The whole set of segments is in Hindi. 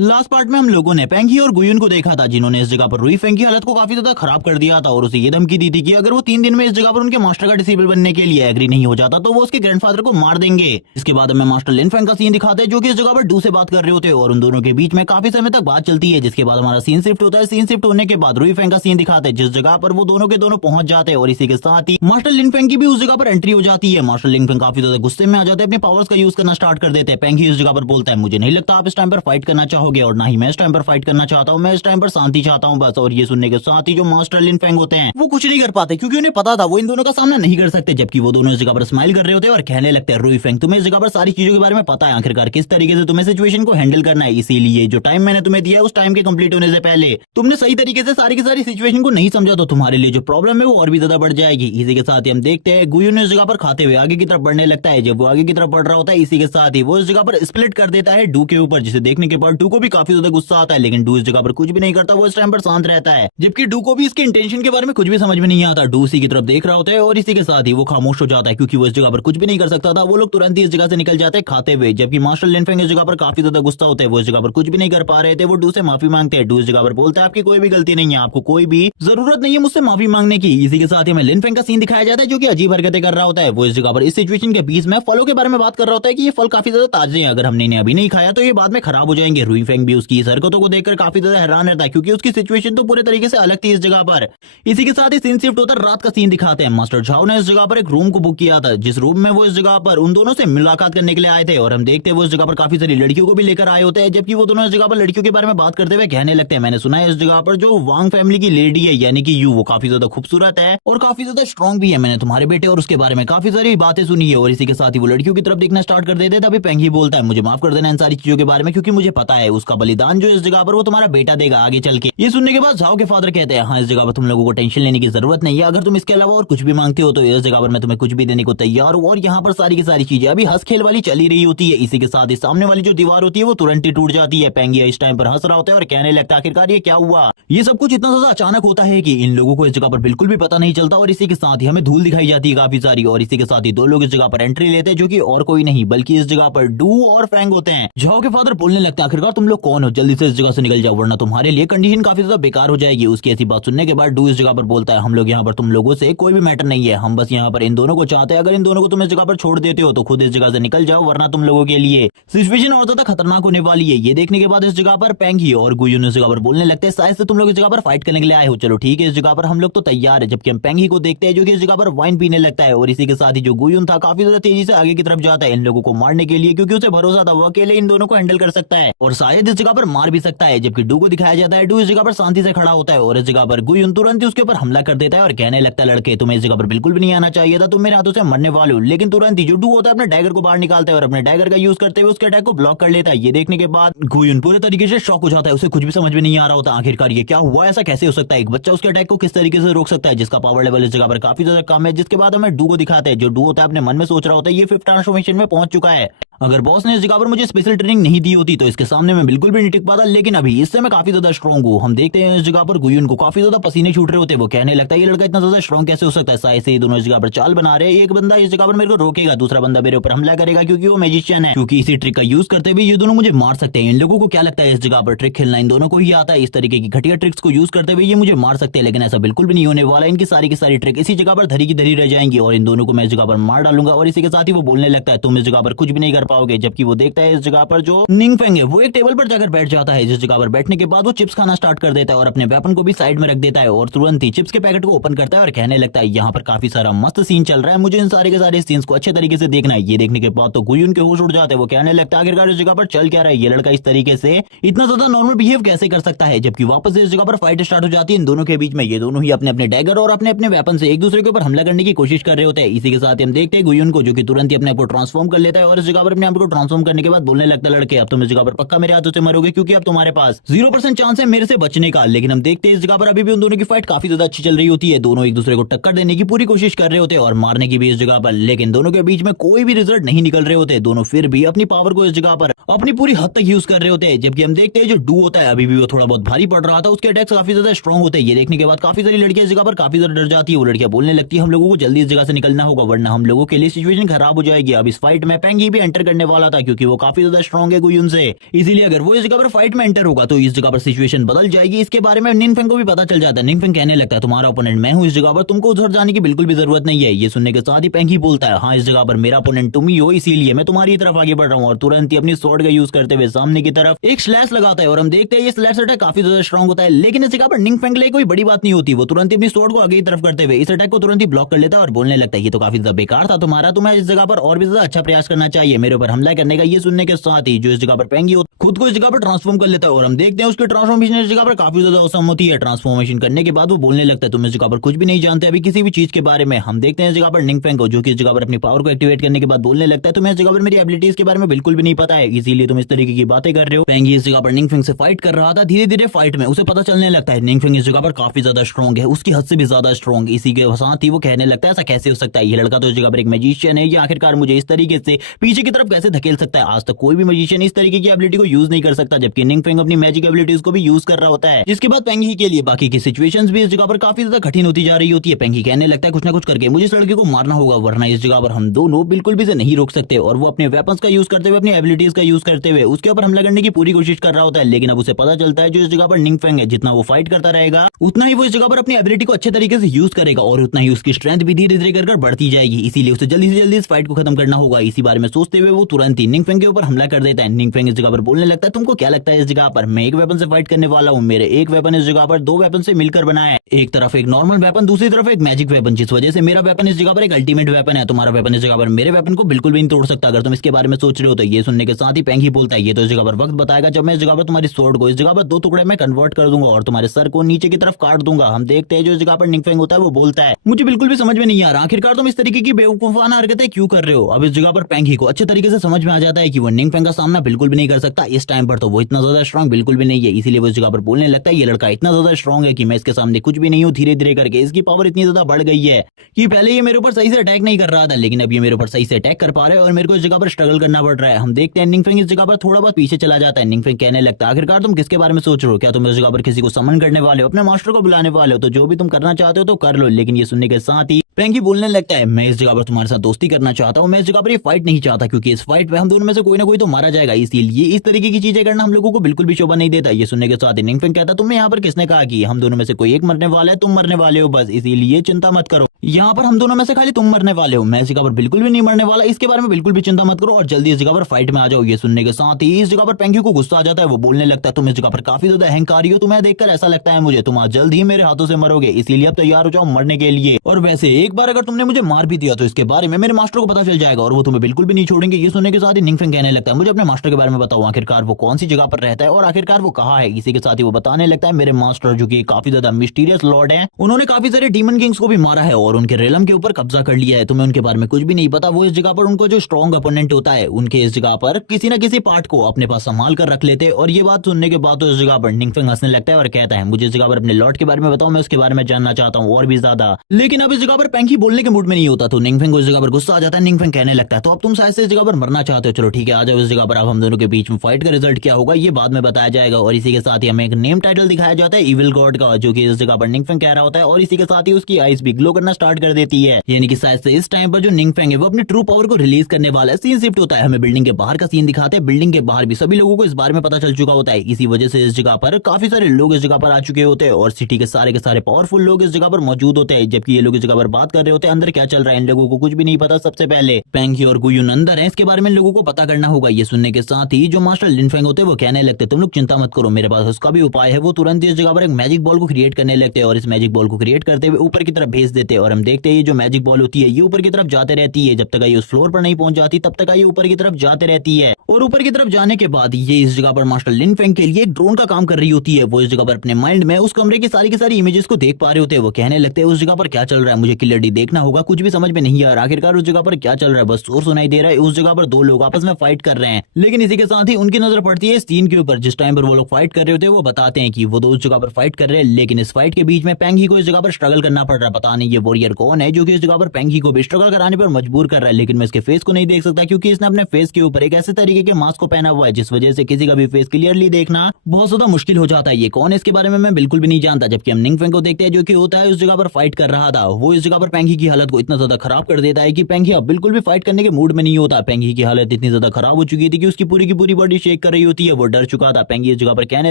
लास्ट पार्ट में हम लोगों ने पेंगी और गुयुन को देखा था, जिन्होंने इस जगह पर रुई फेंग की हालत को काफी ज्यादा खराब कर दिया था और उसे ये धमकी दी थी कि अगर वो 3 दिन में इस जगह पर उनके मास्टर का डिसेबल बनने के लिए एग्री नहीं हो जाता तो वो उसके ग्रैंडफादर को मार देंगे। इसके बाद हमें मास्टर लिन फेंग का सीन दिखाते हैं, जो कि इस जगह पर डू से बात कर रहे होते हैं और उन दोनों के बीच में काफी समय तक बात चलती है। जिसके बाद हमारा सीन शिफ्ट होता है। सीन शिफ्ट होने के बाद रुई फेंग का सीन दिखाते हैं, जिस जगह पर वो दोनों के दोनों पहुंच जाते हैं और इसी के साथ ही मास्टर लिन फेंग की भी उस जगह पर एंट्री हो जाती है। मास्टर लिन फेंग काफी ज्यादा गुस्से में आ जाते हैं, अपने पावर्स का यूज करना स्टार्ट कर देते हैं। पेंगी इस जगह पर बोलता है, मुझे नहीं लगता आप इस टाइम पर फाइट करना चाहोगे और ना ही मैं इस टाइम पर फाइट करना चाहता हूँ, मैं इस टाइम पर शांति चाहता हूँ बस। और ये सुनने के साथ ही जो मास्टर लिन फेंग होते हैं वो कुछ नहीं कर पाते, क्योंकि उन्हें पता था वो इन दोनों का सामना नहीं कर सकते। जबकि वो दोनों इस जगह पर स्माइल कर रहे होते हैं और कहने लगते हैं, रुई फेंग तुम्हें इस जगह पर सारी चीजों के बारे में पता है, आखिरकार किस तरीके से तुम्हें सिचुएशन को हैंडल करना है, इसीलिए जो टाइम मैंने तुम्हें दिया है उस टाइम के कंप्लीट होने से पहले तुमने सही तरीके से सारी की सारी सिचुएशन को नहीं समझा तो तुम्हारे लिए जो प्रॉब्लम है वो और भी ज्यादा बढ़ जाएगी। इसी के साथ ही हम देखते हैं गुयुन इस जगह पर खाते हुए आगे की तरफ बढ़ने लगता है। जब वो आगे की तरफ बढ़ रहा होता है, इसी के साथ ही वो इस जगह पर स्प्लिट कर देता है डू के ऊपर, जिसे देखने के बाद डू को भी काफी ज्यादा गुस्सा आता है। लेकिन डू इस जगह पर कुछ भी नहीं करता, वो इस टाइम पर शांत रहता है। जबकि डू को भी इसके इंटेंशन के बारे में कुछ भी समझ में नहीं आता। डू इसी की तरफ देख रहा होता है और इसी के साथ ही वो खामोश हो जाता है, क्योंकि वो इस जगह पर कुछ भी नहीं कर सकता था। वो लोग तुरंत ही इस जगह से निकल जाते हैं खाते हुए। जबकि मास्टर लिन फेंग इस जगह पर काफी ज्यादा गुस्सा होते हैं, वो इस जगह पर कुछ भी नहीं कर पा रहे थे। वो डू से माफी मांगते हैं। डू इस जगह पर बोलता है, आपकी कोई भी गलती नहीं है, आपको कोई भी जरूरत नहीं है मुझसे माफी मांगने की। इसी के साथ ही हमें लिन फेंग का सीन दिखाया जाता है, जो कि अजीब हरकतें कर रहा होता है। वो इस जगह पर इस सिचुएशन के बीच में फलों के बारे में बात कर रहा होता है कि ये फल काफी ज्यादा ताजे हैं, अगर हमने इन्हें अभी नहीं खाया तो ये बाद में खराब हो जाएंगे। रुई फेंग भी उसकी इस हरकतों को देखकर काफी ज्यादा हैरान रहता है, क्योंकि उसकी सिचुएशन तो पूरे तरीके से अलग थी इस जगह पर। इसी के साथ ही सीन शिफ्ट होता है, रात का सीन दिखाते हैं। मास्टर झाओ ने इस जगह पर एक रूम को बुक किया था, जिस रूम में वो इस जगह पर उन दोनों से मुलाकात करने के लिए आए थे। और हम देखते हैं वो इस जगह पर काफी सारी लड़कियों को भी लेकर आए होते हैं। जबकि वो दोनों इस जगह पर लड़कियों के बारे में बात करते हुए कहने लगते हैं, मैंने सुना है इस जगह पर जो वांग फैमिली की लेडी है यानी कि यू, वो काफी ज्यादा खूबसूरत है और काफी ज्यादा स्ट्रॉन्ग भी है। मैंने तुम्हारे बेटे और उसके बारे में काफी सारी बातें सुनी है। और इसी के साथ ही वो लड़कियों की तरफ देखना स्टार्ट कर देते हैं। तभी पेंगी बोलता है, मुझे माफ कर देना इन सारी चीजों के बारे में, क्योंकि मुझे पता है उसका बलिदान जो इस जगह पर वो तुम्हारा बेटा देगा आगे चल के। ये सुनने के बाद झाओ के फादर कहते हैं, हाँ इस जगह पर तुम लोगों को टेंशन लेने की जरूरत नहीं है, अगर तुम इसके अलावा और कुछ भी मांगते हो तो इस जगह पर मैं तुम्हें कुछ भी देने को तैयार हूँ। और यहाँ पर सारी की सारी चीजें अभी हंस खेल वाली चली रही होती है। इसी के साथ ही सामने वाली जो दीवार होती है वो तुरंत ही टूट जाती है। पेंगिया इस टाइम पर हंस रहा होता है और कहने लगता है, आखिरकार ये क्या हुआ। ये सब कुछ इतना ज्यादा अचानक होता है कि इन लोगों को इस जगह पर बिल्कुल भी पता नहीं चलता। और इसी के साथ ही हमें धूल दिखाई जाती है काफी सारी। और इसी के साथ ही दो लोग इस जगह पर एंट्री लेते हैं, जो कि और कोई नहीं बल्कि इस जगह पर डू और फेंग होते हैं। झाओ के फादर बोलने लगता है, आखिरकार तुम लोग कौन हो, जल्दी से इस जगह से निकल जाओ वरना तुम्हारे लिए कंडीशन काफी ज्यादा बेकार हो जाएगी। उसकी ऐसी बात सुनने के बाद डू इस जगह पर बोलता है, हम लोग यहाँ पर तुम लोगों से कोई भी मैटर नहीं है, हम बस यहाँ पर इन दोनों को चाहते हैं। अगर इन दोनों को तुम इस जगह पर छोड़ देते हो तो खुद इस जगह से निकल जाओ, वरना तुम लोगों के लिए सिचुएशन और ज्यादा खतरनाक होने वाली है। ये देखने के बाद इस जगह पर पेंगी और गुयुन इस जगह पर बोलने लगते हैं, शायद से तुम लोग इस जगह पर फाइट करने के लिए आए हो, चलो ठीक है इस जगह पर हम लोग तो तैयार है। जबकि हम पेंगी को देखते हैं, जो कि इस जगह पर वाइन पीने लगता है। और इसी के साथ ही जो गुयुन था काफी ज्यादा तेजी से आगे की तरफ जाता है इन लोगों को मारने के लिए, क्योंकि उसे भरोसा था वो अकेले इन दोनों को हैंडल कर सकता है और शायद इस जगह पर मार भी सकता है। जबकि डू को दिखाया जाता है, डू इस जगह पर शांति से खड़ा होता है और इस जगह पर गुयुन तुरंत ही उसके ऊपर हमला कर देता है और कहने लगता है, लड़के तुम्हें इस जगह पर बिल्कुल भी नहीं आना चाहिए था, तुम मेरे हाथों से मरने वाले हो। लेकिन तुरंत ही जो डू होता है अपने डैगर को बाहर निकालता है और अपने डैगर का यूज करते हुए उसके अटैक को ब्लॉक कर लेता है। ये देखने के बाद गुयुन पूरे तरीके से शॉक हो जाता है, उसे कुछ भी समझ में नहीं आ रहा होता आखिरकार ये क्या हुआ, ऐसा कैसे हो सकता है, एक बच्चा उसके अटैक को किस तरीके से रोक सकता है जिसका पावर लेवल इस जगह पर काफी ज्यादा कम है। जिसके बाद हमें डू को दिखाते हैं, जो डू होता है अपने मन में सोच रहा होता है ये 5th ट्रांसफॉर्मेशन में पहुंच चुका है, अगर बॉस ने इस जगह पर मुझे स्पेशल ट्रेनिंग नहीं दी होती तो इसके सामने मैं बिल्कुल भी नहीं टिक पाता, लेकिन अभी इससे मैं काफी ज्यादा स्ट्रॉन्ग हूँ। हम देखते हैं इस जगह पर गुयुन को काफी ज्यादा पसीने छूट रहे होते हैं, वो कहने लगता है ये लड़का इतना ज्यादा स्ट्रॉन्ग कैसे हो सकता है, शायद से ये दोनों इस जगह पर चाल बना रहे हैं, एक बंदा इस जगह पर मेरे को रोकेगा, दूसरा बंदा मेरे ऊपर हमला करेगा क्योंकि वो मैजिशियन है, क्योंकि इसी ट्रिक का यूज करते हुए ये दोनों मुझे मार सकते हैं। इन लोगों को क्या लगता है इस जगह पर ट्रिक खेलना इन दोनों को ही आता है, इस तरीके की घटिया ट्रिक्स को यूज करते हुए ये मुझे मार सकते हैं, लेकिन ऐसा बिल्कुल भी नहीं होने वाला। इनकी सारी की सारी ट्रिक इसी जगह पर धरी की धरी रह जाएंगी और इन दोनों को मैं इस जगह पर मार डालूंगा। और इसी के साथ ही वो बोलने लगता है, तुम इस जगह पर कुछ भी नहीं कर पाओगे। जबकि वो देखता है इस जगह पर जो निंग फेंग है वो एक टेबल पर जाकर बैठ जाता है, जिस जगह पर बैठने के बाद वो चिप्स खाना स्टार्ट कर देता है और अपने वेपन को भी साइड में रख देता है और तुरंत ही चिप्स के पैकेट को ओपन करता है और कहने लगता है, यहाँ पर काफी सारा मस्त सीन चल रहा है, मुझे इन सारे के सारे सीन्स को अच्छे तरीके से देखना है। ये देखने के बाद तो गुयुन के होश उड़ जाते हैं, वो कहने लगता है, आखिरकार इस जगह पर चल क्या रहा है, ये लड़का इस तरीके से इतना ज्यादा नॉर्मल बिहेव कैसे कर सकता है। जबकि वापस इस जगह पर फाइट स्टार्ट हो जाती है इन दोनों के बीच में। ये दोनों ही अपने अपने डैगर और अपने अपने वेपन से एक दूसरे के ऊपर हमला करने की कोशिश कर रहे होते हैं। इसी के साथ हम देखते हैं गुयुन को, जो कि तुरंत ही अपने आप को ट्रांसफॉर्म कर लेता है और इस जगह पर अपने आप को ट्रांसफॉर्म करने के बाद बोलने लगता है, लड़के अब तुम इस जगह पर पक्का मेरे हाथों से मरोगे, क्योंकि अब तुम्हारे पास 0% चांस है मेरे से बचने का। लेकिन हम देखते हैं इस जगह पर अभी भी उन दोनों की फाइट काफी ज्यादा अच्छी चल रही होती है, दोनों एक दूसरे को टक्कर देने की पूरी कोशिश कर रहे होते हैं और मारने की भी इस जगह पर, लेकिन दोनों के बीच में कोई भी रिजल्ट नहीं निकल रहे होते। दोनों फिर भी अपनी पावर को इस जगह पर अपनी पूरी हद तक यूज कर रहे होते हैं। जबकि हम देखते हैं जो डू होता है अभी भी वो थोड़ा बहुत भारी पड़ रहा था, उसके अटैक्स काफी ज्यादा स्ट्रॉन्ग होते हैं। ये देखने के बाद काफी सारी लड़कियां इस जगह पर काफी ज्यादा डर जाती है। वो लड़कियां बोलने लगती है, हम लोगों को जल्दी इस जगह से निकलना होगा वरना हम लोगों के लिए सिचुएशन खराब हो जाएगी। अब इस फाइट में पेंगी भी एंटर एंटर करने वाला था, क्योंकि वो काफी ज्यादा स्ट्रॉन्ग है गुयुन से। इसीलिए अगर वो इस जगह पर फाइट में एंटर होगा तो इस जगह पर सिचुएशन बदल जाएगी। इसके बारे में निनफेंग को भी पता चल जाता है। निनफेंग कहने लगता है तुम्हारा ओपोनेंट मैं हूँ इस जगह पर, तुमको उधर जाने की बिल्कुल भी जरूरत नहीं है। ये सुनने के साथ ही पेंगी बोलता है हाँ इस जगह पर मेरा ओपोनेंट तुम ही हो, इसीलिए मैं तुम्हारी तरफ आगे बढ़ रहा हूँ। और तुरंत ही अपनी स्वॉर्ड का यूज करते हुए सामने की तरफ एक स्लैश लगाता है और हम देखते हैं ये स्लैश अटैक काफी ज्यादा स्ट्रॉन्ग होता है। लेकिन इस जगह पर निनफेंग के लिए कोई बड़ी बात नहीं होती। वो तुरंत ही अपनी स्वॉर्ड को आगे की तरफ करते हुए इस अटैक को तुरंत ही ब्लॉक कर लेता है और बोलने लगता है ये तो काफी ज्यादा बेकार था तुम्हारा, तुम्हें इस जगह पर और भी ज्यादा अच्छा प्रयास करना चाहिए मेरे ऊपर हमला करने का। ये सुनने के साथ ही जो इस जगह पर पेंगी खुद को इस जगह पर ट्रांसफॉर्म कर लेता है और हम देखते हैं उसकी ट्रांसफॉर्मेशन इस जगह पर काफी ज्यादा औसम होती है। ट्रांसफॉर्मेशन करने के बाद वो बोलने लगता है तुम इस जगह पर कुछ भी नहीं जानते अभी किसी भी चीज के बारे में। हम देखते हैं इस जगह पर निनफेंग को जो कि इस जगह पर अपनी पावर को एक्टिवेट करने के बाद बोलने लगता है तुम्हें इस जगह पर मेरी एबिलिटीज के बारे में बिल्कुल भी नहीं पता है, इसीलिए तुम इस तरीके की बातें कर रहे हो। पेंगी इस जगह पर निनफेंग से फाइट कर रहा था। धीरे धीरे फाइट में उसे पता चलने लगता है निनफेंग इस जगह पर काफी ज्यादा स्ट्रॉन्ग है, उसकी हद से भी ज्यादा स्ट्रॉन्ग। इसी के साथ ही वो कहने लगता है ऐसा कैसे हो सकता है, ये लड़का तो इस जगह पर एक मैजिशियन है, ये आखिरकार मुझे इस तरीके से पीछे की तरफ कैसे धकेल सकता है। आज तक कोई भी मैजिशियन इस तरीके की एबिलिटी को यूज नहीं कर सकता, जबकि निनफेंग अपनी मैजिक एबिलिटीज को भी यूज कर रहा होता है। जिसके बाद पेंगी के लिए बाकी की सिचुएशंस भी इस जगह पर काफी ज्यादा कठिन होती जा रही होती है। पेंगी कहने लगता है कुछ ना कुछ करके मुझे इस लड़के को मारना होगा, वरना इस जगह पर हम दोनों बिल्कुल भी इसे नहीं रोक सकते। और वो अपने वेपन्स का यूज करते हुए अपनी एबिलिटीज का यूज करते हुए उसके ऊपर हमला करने की पूरी कोशिश कर रहा होता है। लेकिन अब उसे पता चलता है जो इस जगह पर निनफेंग है जितना वो फाइट करता रहेगा उतना ही वो इस जगह पर अपनी एबिलिटी को अच्छे तरीके से यूज करेगा और उतना ही उसकी स्ट्रेंथ भी धीरे धीरे कर बढ़ती जाएगी। इसीलिए उसे जल्दी से जल्दी इस फाइट को खत्म करना होगा। इसी बारे में सोचते हुए वो तुरंत ही निनफेंग के ऊपर हमला कर देता है। निनफेंग इस जगह पर बोलने लगता है तुमको क्या लगता है इस जगह पर मैं एक वेपन से फाइट करने वाला हूँ, मेरे एक वेपन इस जगह पर दो वेपन से मिलकर बना है, एक तरफ एक नॉर्मल वेपन दूसरी तरफ एक मैजिक वेपन, जिस वजह से मेरा वेपन इस जगह पर एक अल्टीमेट वेपन है। तुम्हारा वेपन इस जगह पर मेरे वेपन को बिल्कुल भी नहीं तोड़ सकता अगर तुम इसके बारे में सोच रहे हो तो। ये सुनने के साथ ही पेंगी बोलता है ये तो इस जगह पर वक्त बताएगा जब मैं इस जगह पर तुम्हारी स्वॉर्ड को इस जगह पर दो टुकड़े में कन्वर्ट कर दूंगा और तुम्हारे सर को नीचे की तरफ काट दूंगा। हम देखते हैं जो इस जगह पर निनफेंग होता है वो बोलता है मुझे बिल्कुल भी समझ में नहीं आ रहा आखिरकार तुम इस तरीके की बेवकूफाना हरकतें क्यों कर रहे हो। अब इस जगह पर पेंगी को अच्छे तरीके से समझ में आ जाता है कि वो निनफेंग का सामना बिल्कुल भी नहीं कर सकता इस टाइम पर, तो वो इतना ज्यादा स्ट्रॉन्ग बिल्कुल भी नहीं है। इसीलिए वो इस जगह पर बोलने लगता है ये लड़का इतना ज्यादा स्ट्रॉन्ग है कि मैं इसके सामने कुछ भी नहीं हूँ। धीरे धीरे करके इसकी पावर इतनी ज्यादा बढ़ गई है कि पहले ये मेरे ऊपर सही से अटैक नहीं कर रहा था, लेकिन अब ये मेरे ऊपर सही से अटैक कर पा रहा है और मेरे को इस जगह पर स्ट्रगल करना पड़ रहा है। हम देखते हैं निनफेंग इस जगह पर थोड़ा बहुत पीछे चला जाता है। निनफेंग कहने लगता है आखिरकार तुम किसके बारे में सोच रहे हो, क्या तुम इस जगह पर किसी को समन करने वाले हो, अपने मास्टर को बुलाने वाले हो, तो जो भी तुम करना चाहते हो तो कर लो। लेकिन ये सुनने के साथ ही पेंगी बोलने लगता है मैं इस जगह पर तुम्हारे साथ दोस्ती करना चाहता हूँ, मैं इस जगह पर ये फाइट नहीं चाहता क्योंकि इस फाइट में हम दोनों में से कोई ना कोई तो मारा जाएगा, इसीलिए इस तरीके की चीजें करना हम लोगों को बिल्कुल भी शोभा नहीं देता। ये सुनने के साथ ही निनफेंग कहता तुमने यहाँ पर किसने कहा कि हम दोनों में से कोई एक मरने वाला है, तुम मरने वाले हो बस, इसीलिए चिंता मत करो, यहाँ पर हम दोनों में से खाली तुम मरने वाले हो, मैं इस जगह पर बिल्कुल भी नहीं मरने वाला, इसके बारे में बिल्कुल भी चिंता मत करो और जल्दी इस जगह पर फाइट में आ जाओ। ये सुनने के साथ ही इस जगह पर पेंगी को गुस्सा आ जाता है। वो बोलने लगता है तुम इस जगह पर काफी ज्यादा अहंकारी हो, तुम्हें देखकर ऐसा लगता है मुझे तुम आज जल्द ही मेरे हाथों से मरोगे, इसीलिए अब तैयार हो जाओ मरने के लिए। और वैसे एक बार अगर तुमने मुझे मार भी दिया तो इसके बारे में मेरे मास्टर को पता चल जाएगा और वो तुम्हें बिल्कुल भी नहीं छोड़ेंगे। ये सुनने के साथ ही निनफेंग कहने लगता है मुझे अपने मास्टर के बारे में बताओ, आखिरकार वो कौन सी जगह पर रहता है और आखिरकार वो कहाँ है। इसी के साथ ही वो बताने लगता है मेरे मास्टर जो कि काफी ज्यादा मिस्टीरियस लॉर्ड है, उन्होंने काफी सारे डीमन किंग्स को भी मारा है और उनके रेलम के ऊपर कब्जा कर लिया है, तुम्हें उनके बारे में कुछ भी नहीं पता। वो इस जगह पर उनको जो स्ट्रॉन्ग अपोनेंट होता है उनके इस जगह पर किसी न किसी पार्ट को अपने पास संभाल कर रख लेते। और ये बात सुनने के बाद तो इस जगह पर निनफेंग हंसने लगता है और कहता है मुझे इस जगह पर अपने लॉर्ड के बारे में बताओ, मैं उसके बारे में जानना चाहता हूँ और भी ज्यादा। लेकिन अब इस जगह पर पेंगी बोलने के मूड में नहीं होता तो निनफेंग को इस जगह पर गुस्सा आ जाता है। निनफेंग कहने लगता है तो अब तुम शायद से इस जगह पर मरना चाहते हो, चलो ठीक है आ जाओ इस जगह पर। अब हम दोनों के बीच में फाइट का रिजल्ट क्या होगा ये बाद में बताया जाएगा। और इसी के साथ ही हमें एक नेम टाइटल दिखाया जाता है इविल गॉड का, जो कि इस जगह पर निनफेंग कह रहा होता है और इसी के साथ ही उसकी आईज भी ग्लो करना स्टार्ट कर देती है, यानी कि शायद से इस टाइम पर जो निनफेंग है वो अपनी ट्रू पावर को रिलीज करने वाला है। सीन शिफ्ट होता है, हमें बिल्डिंग के बाहर का सीन दिखाते हैं। बिल्डिंग के बाहर भी सभी लोगों को इस बारे में पता चल चुका होता है, इसी वजह से इस जगह पर काफी सारे लोग इस जगह पर आ चुके होते हैं और सिटी के सारे पावरफुल लोग इस जगह पर मौजूद होते हैं। जबकि ये लोग इस जगह पर बात कर रहे होते हैं, अंदर क्या चल रहा है इन लोगों को कुछ भी नहीं पता। सबसे पहले पेंगी और गुयुन अंदर है, इसके बारे में लोगों को पता करना होगा। ये सुनने के साथ ही जो मास्टर लिनफेंग होते हैं वो कहने लगते तुम लोग चिंता मत करो, मेरे पास उसका भी उपाय है। वो तुरंत इस जगह पर एक मैजिक बॉल को क्रिएट करने लगते हैं और इस मैजिक बॉल को क्रिएट करते हुए ऊपर की तरफ भेज देते हैं। और हम देखते हैं जो मैजिक बॉल होती है ये ऊपर की तरफ जाते रहती है, जब तक ये उस फ्लोर पर नहीं पहुंच जाती तब तक ये ऊपर की तरफ जाते रहती है। और ऊपर की तरफ जाने के बाद ये इस जगह पर मास्टर लिनफेंग के लिए एक ड्रोन का काम कर रही होती है। वो इस जगह पर अपने माइंड में उस कमरे की सारी इमेजेस को देख पा रहे होते हैं। वो कहने लगते हैं उस जगह पर क्या चल रहा है मुझे क्लियरली देखना होगा, कुछ भी समझ में नहीं आ रहा आखिरकार उस जगह पर क्या चल रहा है, बस शोर सुनाई दे रहा है। उस जगह पर दो लोग आपस में फाइट कर रहे हैं, लेकिन इसी के साथ ही उनकी नजर पड़ती है इस सीन के ऊपर जिस टाइम पर वो लोग फाइट कर रहे होते हैं। वो बताते हैं कि वो दो जगह पर फाइट कर रहे हैं, लेकिन इस फाइट के बीच में पेंगी को इस जगह पर स्ट्रगल करना पड़ रहा है। पता नहीं ये वॉरियर कौन है जो कि इस जगह पर पेंगी को भी स्ट्रगल कराने पर मजबूर कर रहा है, लेकिन मैं इसके फेस को नहीं देख सकता क्योंकि इसने अपने फेस के ऊपर एक ऐसे तरीके के मास्क को पहना हुआ है जिस वजह से किसी का भी फेस क्लियरली देखना बहुत ज्यादा मुश्किल हो जाता है। ये कौन है इसके बारे में मैं बिल्कुल भी नहीं जानता। जबकि हम निनफेंग को देखते हैं जो कि होता है उस जगह पर फाइट कर रहा था। वो इस जगह पर पेंगी की हालत को इतना ज्यादा खराब कर देता है कि पेंगी अब बिल्कुल भी फाइट करने के मूड में नहीं होता। पेंगी की हालत इतनी ज्यादा खराब हो चुकी थी कि उसकी पूरी की पूरी बॉडी शेक कर रही होती है। वो डर चुका था। पेंगी इस जगह पर कहने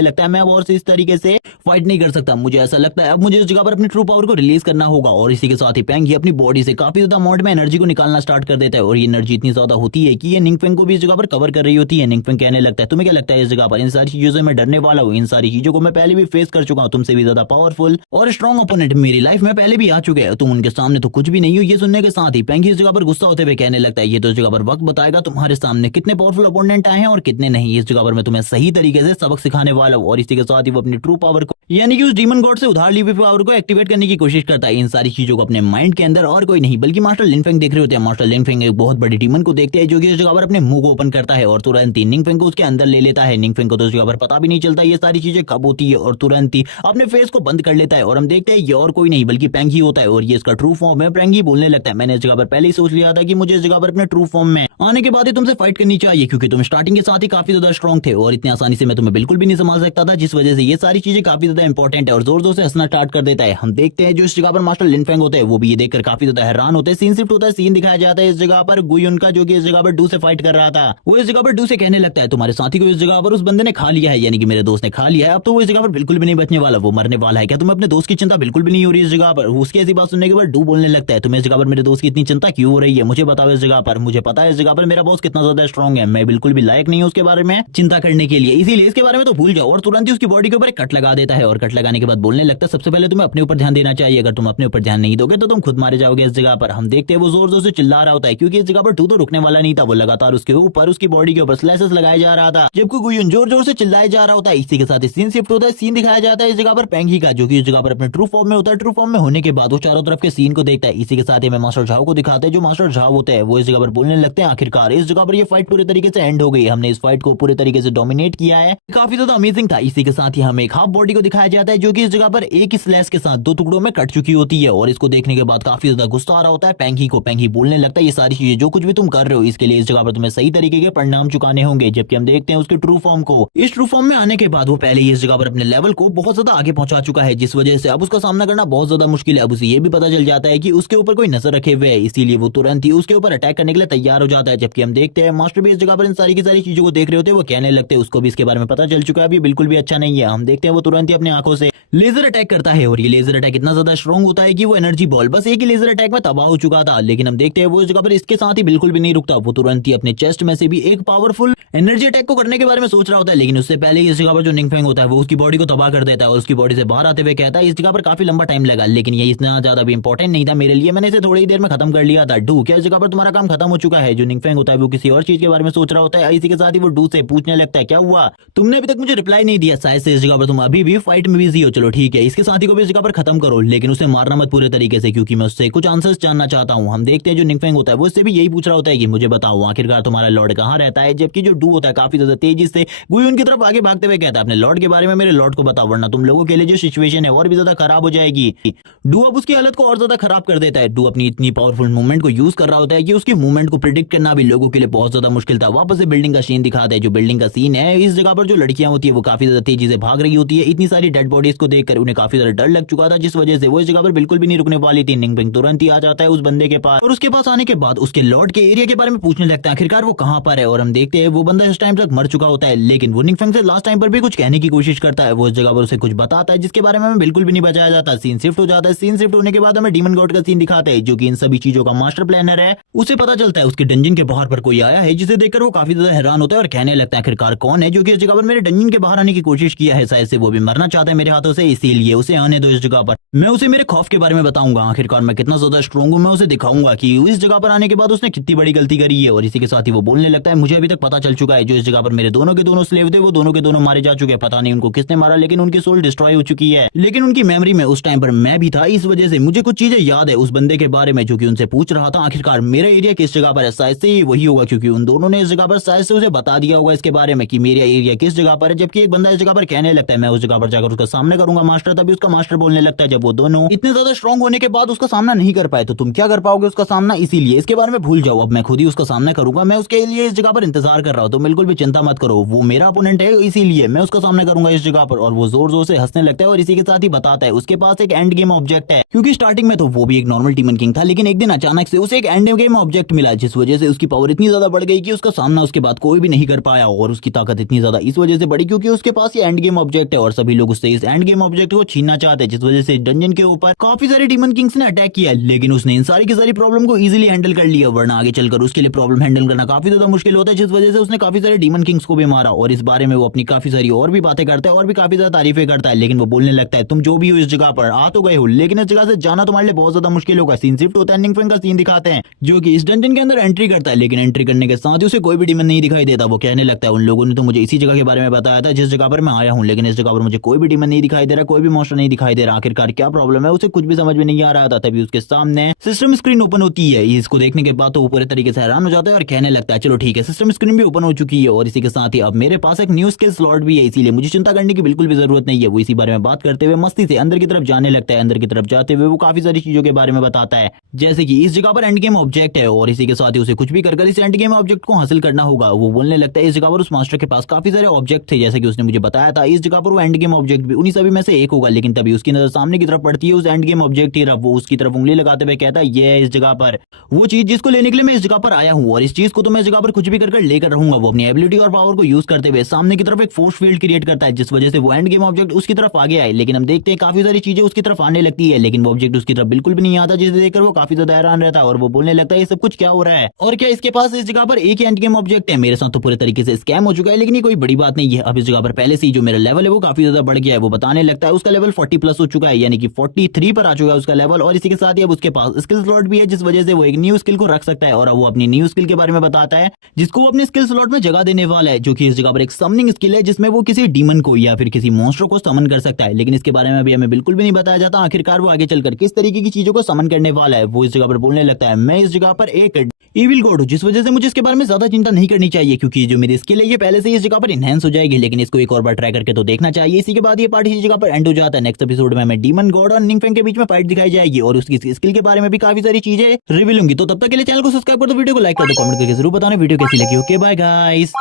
लगता है मैं अब और से इस तरीके से फाइट नहीं कर सकता। मुझे ऐसा लगता है अब मुझे इस जगह पर अपनी ट्रू पावर को रिलीज करना होगा। और इसी के साथ ही पेंगी अपनी बॉडी से काफी ज्यादा अमाउंट में एनर्जी को निकालना स्टार्ट कर देता है और ये एनर्जी इतनी ज्यादा होती है कि ये निंगफेंग को भी इस जगह पर कवर कर रही होती है। निंगफेंग कहने लगता है तुम्हें क्या लगता है इस जगह पर इन सारी चीजों से मैं डरने वाला हूँ? इन सारी चीजों को मैं पहले भी फेस कर चुका हूँ। तुमसे भी ज्यादा पावरफुल और स्ट्रॉन्ग ओपोनेंट मेरी लाइफ में पहले भी आ चुके हैं। तुम उनके सामने तो कुछ भी नहीं हो। ये सुनने के साथ ही पेंगी इस जगह पर गुस्सा होते हुए कहने लगता है ये तो इस जगह पर वक्त बताएगा तुम्हारे सामने कितने पावरफुल ओपोनेंट आए हैं और कितने नहीं। इस जगह पर मैं तुम्हें सही तरीके से सबक सिखाने वाला हूँ। और इसी के साथ ही वो अपनी ट्रू पावर को यानी कि उस डीमन गॉड से उधार ली हुई पावर को एक्टिवेट करने की कोशिश करता है। इन सारी चीजों को अपने माइंड के अंदर और कोई नहीं बल्कि मास्टर लिनफेंग देख रहे होते हैं। मास्टर लिनफेंग एक बहुत बड़ी डीमन को देखते हैं जो कि इस जगह पर अपने मुंह को ओपन करता है और तुरंत ही निंगफेंग को उसके अंदर ले लेता है। निंगफेंग को तो इस जगह पर पता भी नहीं चलता ये सारी चीजें कब होती है और तुरंत ही अपने फेस को बंद कर लेता है। और हम देखते हैं ये और कोई नहीं बल्कि पेंगी होता है और ये इसका ट्रू फॉर्म है। पेंगी बोलने लगता है मैंने इस जगह पर पहले ही सोच लिया था कि मुझे इस जगह पर अपने ट्रू फॉर्म में आने के बाद ही तुमसे फाइट करनी चाहिए क्योंकि तुम स्टार्टिंग के साथ ही काफी ज्यादा स्ट्रॉन्ग थे और इतनी आसानी से मैं तुम्हें बिल्कुल भी नहीं संभाल सकता था, जिस वजह से ये सारी चीजें काफी ज्यादा इंपॉर्टेंट है। और जोर जोर से हंसना स्टार्ट कर देता है। हम देखते हैं जो इस जगह पर मास्टर लिनफेंग होते हैं वो भी ये देखकर काफी ज्यादा हैरान होते हैं। सीन शिफ्ट होता है, सीन दिखाया जाता है इस जगह पर गुयुन का जो कि इस जगह पर डू से फाइट कर रहा था। वो इस जगह पर डू से कहने लगता है तुम्हारे साथी को इस जगह पर उस बंदे ने खा लिया है, यानी कि मेरे दोस्त ने खा लिया है। अब तो वो इस जगह पर बिल्कुल भी नहीं बचने वाला, वो मरने वाला है। क्या तुम्हें अपने दोस्त की चिंता बिल्कुल भी नहीं हो रही इस जगह पर? उसकी ऐसी बात सुनने के बाद डू बोलने लगता है तुम्हें इस जगह पर मेरे दोस्त की इतनी चिंता क्यों हो रही है? मुझे बताओ इस जगह पर। मुझे पता है इस जगह पर मेरा बॉस कितना ज्यादा स्ट्रॉन्ग है, मैं बिल्कुल भी लायक नहीं हूँ उसके बारे में चिंता करने के लिए, इसीलिए इसके बारे में तो भूल जाओ। और तुरंत ही उसकी बॉडी के ऊपर एक कट लगा देता है और कट लगाने के बाद बोलने लगता है सबसे पहले तुम्हें अपने ऊपर ध्यान देना चाहिए। अगर तुम अपने ऊपर ध्यान नहीं दोगे तो तुम खुद मारे जाओगे इस जगह पर। हम देखते हैं वो जोर जोर से चिल्ला रहा होता है क्योंकि इस जगह पर डू तो रुकने वाला नहीं था। वो लगातार उसके ऊपर उसकी बॉडी के ऊपर स्लैशेस लगाया जा रहा था जबकि गुयुन जोर जोर से चिल्लाया जा रहा होता है। इसी के साथ सीन शिफ्ट होता है, सीन दिखाया जाता है इस जगह पर पेंगी का जो कि इस जगह पर अपने ट्रू फॉर्म में होता है। ट्रू फॉर्म में होने के बाद वो चारों तरफ के सीन को देखता है। इसी के साथ ही मैं मास्टर झाओ को दिखाते हैं। जो मास्टर झाओ होते हैं वो इस जगह पर बोलने लगते हैं आखिरकार इस जगह पर ये फाइट पूरे तरीके से एंड हो गई, हमने इस फाइट को पूरे तरीके से डोमिनेट किया है, काफी ज्यादा अमेजिंग था। इसी के साथ ही हमें एक हाफ बॉडी को दिखाया जाता है जो कि इस जगह पर एक ही स्लैश के साथ दो टुकड़ों में कट चुकी होती है और इसको देखने के बाद काफी ज्यादा गुस्सा आ रहा होता है पेंगी को। पेंगी बोलने लगता है ये सारी चीजें जो कुछ भी तुम कर रहे हो इसके लिए इस जगह पर तुम्हें सही तरीके के परिणाम चुकाने होंगे। जबकि हम देखते हैं उसके ट्रू फॉर्म को, इस ट्रू फॉर्म में आने के बाद वो पहले ही इस जगह पर अपने लेवल को बहुत ज्यादा आगे पहुंचा चुका है, जिस वजह से अब उसका सामना करना बहुत ज्यादा मुश्किल है। अब उसे ये भी पता चल जाता है कि उसके ऊपर कोई नजर रखे हुए है, इसीलिए वो तुरंत ही उसके ऊपर अटैक करने के लिए तैयार हो जाता है। जबकि हम देखते हैं मास्टर भी इस जगह पर इन सारी की सारी चीजों को देख रहे होते हैं। वो कहने लगते हैं उसको भी इसके बारे में पता चल चुका है, अभी बिल्कुल भी अच्छा नहीं है। हम देखते हैं वो तुरंत ही अपनी आंखों से लेजर अटैक करता है और ये लेजर अटैक इतना ज्यादा स्ट्रॉन्ग होता है कि वो एनर्जी बॉल बस एक ही लेजर अटैक में तबाह हो चुका था। लेकिन हम देखते हैं वो इस जगह पर इसके साथ ही बिल्कुल भी नहीं रुकता, वो तुरंत ही अपने चेस्ट में से भी एक पावरफुल एनर्जी अटैक को करने के बारे में सोच रहा होता है। लेकिन उससे पहले इस जगह पर जो निंगफेंग होता है वो उसकी बॉडी को तबाह कर देता है और उसकी बॉडी से बाहर आते हुए कहता है इस जगह पर काफी लंबा टाइम लगा लेकिन ये इतना ज्यादा भी इंपॉर्टेंट नहीं था मेरे लिए, मैंने इसे थोड़ी देर में खत्म कर लिया था। डू क्या इस जगह पर तुम्हारा काम खत्म हो चुका है? जो निंगफेंग होता है वो किसी और चीज के बारे में सोच रहा होता है। इसी के साथ ही वो डू से पूछने लगता है क्या हुआ, तुमने अभी तक मुझे रिप्लाई नहीं दिया, शायद से इस जगह पर तुम अभी भी फाइट में बिजी हो। चलो ठीक है, इसके साथी को भी इस जगह पर खत्म करो लेकिन उसे मारना मत पूरे तरीके से क्योंकि मैं उससे कुछ आंसर्स जानना चाहता हूँ। हम देखते हैं जो निंगफेंग होता है वो उससे भी यही पूछ रहा होता है कि मुझे बताओ आखिरकार तुम्हारा लॉर्ड कहाँ रहता है। जबकि जो डू होता है काफी ज्यादा तेजी से गुयुन की तरफ आगे भागते हुए कहता है अपने लॉर्ड के बारे में मेरे लॉर्ड को बताओ वरना तुम लोगों के लिए जो सिचुएशन है और भी ज्यादा खराब हो जाएगी। डू अब उसकी हालत को और ज्यादा खराब कर देता है। डू अपनी इतनी पावरफुल मूवमेंट को यूज कर रहा होता है कि उसकी मूवमेंट को प्रिडिक्ट करना भी लोगों के लिए बहुत ज्यादा मुश्किल था। वापस से बिल्डिंग का सीन दिखाता है। जो बिल्डिंग का सीन है इस जगह पर जो लड़कियां होती है वो काफी ज्यादा तेजी से भाग रही होती है। इतनी सारी डेड बॉडीज को देखकर उन्हें काफी ज्यादा डर लग चुका था, जिस वजह से वो इस जगह पर बिल्कुल भी नहीं रुकने वाली थी। निंगफेंग तुरंत ही आ जाता है उस बंदे के पास और उसके पास आने के बाद उसके लॉर्ड के एरिया के बारे में पूछने लगता है आखिरकार वो कहां पर है। और हम देखते हैं वो बंदा इस टाइम तक मर चुका होता है लेकिन वो निंगफेंग से लास्ट टाइम पर भी कुछ कहने की कोशिश करता है। वो इस जगह पर उसे कुछ बताता है जिसके बारे में हमें बिल्कुल भी नहीं बताया जाता। सीन शिफ्ट हो जाता है। सीन शिफ्ट होने के बाद हमें डीमन गॉड का सीन दिखाते हैं जो कि इन सभी चीजों का मास्टर प्लानर है। उसे पता चलता है उसके डंजन के बाहर पर कोई आया है जिसे देखकर वो काफी ज्यादा हैरान होता है और कहने लगता है आखिरकार कौन है जो कि इस जगह पर मेरे डंजन के बाहर आने की कोशिश किया है, शायद से वो भी मरना चाहता है मेरे हाथों से, इसीलिए उसे आने दो इस जगह पर। मैं उसे मेरे खौफ के बारे में बताऊंगा, आखिरकार मैं कितना ज्यादा स्ट्रॉन्ग हूं, मैं उसे दिखाऊंगा कि इस जगह पर आने के बाद उसने कितनी बड़ी गलती करी है। और इसी के साथ ही वो बोलने लगता है मुझे अभी तक पता चल चुका है जो इस जगह पर मेरे दोनों के दोनों स्लेव थे वो दोनों के दोनों मारे जा चुके हैं। पता नहीं उनको किसने मारा लेकिन उनकी सोल डिस्ट्रॉय हो चुकी है। लेकिन उनकी मेमोरी में उस टाइम पर मैं भी था, इस वजह से मुझे कुछ चीजें याद है उस बंदे के बारे में जो कि उनसे पूछ रहा था आखिरकार मेरा एरिया किस जगह पर है। शायद से ये वही होगा क्योंकि उन दोनों ने इस जगह पर शायद से उसे बता दिया होगा इसके बारे में कि मेरा एरिया किस जगह पर है। जबकि एक बंदा इस जगह पर कहने लगता है मैं उस जगह पर जाकर उसका सामना करूंगा मास्टर। तभी उसका मास्टर बोलने लगता है जब वो दोनों इतने ज्यादा स्ट्रॉन्ग होने के बाद उसका सामना नहीं कर पाए, तो तुम क्या कर पाओगे उसका सामना। इसीलिए इसके बारे में भूल जाओ, अब मैं खुद ही उसका सामना करूंगा। मैं उसके लिए इस जगह पर इंतजार कर रहा हूँ, तो बिल्कुल भी चिंता मत करो। वो मेरा अपोनेंट है, इसीलिए मैं उसका सामना करूंगा इस जगह पर। और वो जोर जोर से हंसने लगता है और इसी के साथ ही बताता है उसके पास एक एंड गेम ऑब्जेक्ट है, क्योंकि स्टार्टिंग में तो वो भी एक नॉर्मल डीमन किंग था, लेकिन एक दिन अचानक से उसे एक एंड गेम ऑब्जेक्ट मिला, जिस वजह से उसकी पावर इतनी ज्यादा बढ़ गई कि उसका सामना उसके बाद कोई भी नहीं कर पाया। और उसकी ताकत इतनी ज्यादा इस वजह से बढ़ी क्योंकि उसके पास ये एंड गेम ऑब्जेक्ट है और सभी लोग उससे इस एंड गेम ऑब्जेक्ट को छीनना चाहते हैं, जिस वजह से डंजन के ऊपर काफी सारे डीमन किंग्स ने अटैक किया, लेकिन उसने इन सारी की सारी प्रॉब्लम को इजीली हैंडल कर लिया। वरना आगे चलकर उसके लिए प्रॉब्लम हैंडल करना काफी ज्यादा मुश्किल होता है, जिस वजह से उसने काफी सारे डीमन किंग्स को भी मारा। और इस बारे में वो अपनी काफी सारी और भी बातें करता है और भी काफी ज्यादा तारीफें करता है, लेकिन वो बोलने लगता है तुम जो भी हो इस जगह पर आ तो गए हो, लेकिन इस जगह से जाना तुम्हारे लिए बहुत ज्यादा मुश्किल होगा। सीन शिफ्ट होता है, निंगफेंग का सीन दिखाते हैं जो कि इस डंजन के अंदर एंट्री करता है, लेकिन एंट्री करने के साथ ही उसे कोई भी डीमन नहीं दिखाई देता। वो कहने लगता है उन लोगों ने तो मुझे इसी जगह के बारे में बताया था जिस जगह पर मैं आया हूँ, लेकिन इस जगह पर मुझे कोई भी डीमन नहीं दिखाई दे रहा, कोई भी मॉन्स्टर नहीं दिखाई दे रहा। आखिरकार क्या प्रॉब्लम है, उसे कुछ भी समझ में नहीं आ रहा था। तभी उसके सामने सिस्टम स्क्रीन ओपन होती है। इसको देखने के बाद तो वो पूरे तरीके से हैरान हो जाता है और कहने लगता है चलो ठीक है, सिस्टम स्क्रीन भी ओपन हो चुकी है और इसी के साथ ही अब मेरे पास एक न्यू स्किल स्लॉट भी है, इसीलिए मुझे चिंता करने की बिल्कुल भी जरूरत नहीं है। वो इसी बारे में बात करते हुए मस्ती से अंदर की तरफ जाने लगता है। अंदर की तरफ जाते हुए वो काफी सारी चीजों के बारे में बताता है, जैसे कि इस जगह पर एंड गेम ऑब्जेक्ट है और इसी के साथ ही उसे कुछ भी कर इस एंड गेम ऑब्जेक्ट को हासिल करना होगा। वो बोलने लगता है इस जगह पर उस मास्टर के पास काफी सारे ऑब्जेक्ट थे, जैसे कि उसने मुझे बताया था। इस जगह पर वो एंड गेम ऑब्जेक्ट भी उन्हीं सभी में से एक होगा, लेकिन तभी उसकी नजर सामने की तरफ पड़ती है उस एंड गेम ऑब्जेक्ट की तरफ। वो उसकी तरफ उंगली लगाते हुए कहता है ये है इस जगह पर वो चीज जिसको लेने के लिए मैं इस जगह पर आया हूँ, और इस चीज को तो मैं इस जगह पर कुछ भी कर लेकर रहूंगा। वो अपनी एबिलिटी और पावर को यूज करते हुए सामने की तरफ एक फोर्स फील्ड क्रिएट करता है, जिस वजह से वो एंड गेम ऑब्जेक्ट उसकी तरफ आगे आए। लेकिन हम देखते हैं काफी सारी चीजें उसकी तरफ आने लगती है, लेकिन वो ऑब्जेक्ट उसकी तरफ बिल्कुल भी नहीं आता, जिसे देखकर वो काफी ज्यादा हैरान रहता है और वो बोलने लगता है ये सब कुछ क्या हो रहा है, और क्या इसके पास इस जगह पर एक एंड गेम ऑब्जेक्ट है। मेरे साथ तो पूरे तरीके से स्कैम हो चुका है, लेकिन ये कोई बड़ी बात नहीं है। अब इस जगह पर पहले से ही जो मेरा लेवल है वो काफी ज्यादा बढ़ गया है। वो बताने लगता है उसका लेवल 40 प्लस हो चुका है, यानी कि 43 पर आ चुका है उसका लेवल। और इसी के साथ ही अब उसके पास स्किल स्लॉट भी है, जिस वजह से वो एक न्यू स्किल को रख सकता है। और अब वो अपनी न्यू स्किल के बारे में बताता है जिसको वो अपने स्किल स्लॉट में जगह देने वाला है, जो कि इस जगह पर एक समनिंग स्किल है, जिसमें वो किसी डीमन को या फिर किसी मॉन्स्टर को समन कर सकता है। लेकिन इसके बारे में अभी हमें बिल्कुल भी नहीं बताया जाता आखिरकार वो आगे चलकर किस तरीके की चीजों को समन करने वाला है। वो इस जगह पर बोलने लगता है मैं इस जगह पर एक इविल गॉड हूं, जिस वजह से मुझे इसके बारे में ज्यादा चिंता नहीं करनी चाहिए, क्योंकि जो मेरी स्किल है ये पहले से ही इस जगह पर इनहेंस हो जाएगी। लेकिन इसको एक और बार ट्राई करके तो देखना चाहिए। इसी के बाद ये पार्ट इसी जगह पर एंड हो जाता है। नेक्स्ट एपिसोड में हमें डीमन गॉड और निंगफेंग के बीच में फाइट दिखाई जाएगी और उसकी स्किल के बारे में भी काफी सारी चीजें रिवील होंगी। तो तब तक के लिए चैनल को सब्सक्राइब कर दो, वीडियो को लाइक कर दो, कमेंट करके जरूर बताना वीडियो कैसी लगी। Okay bye guys.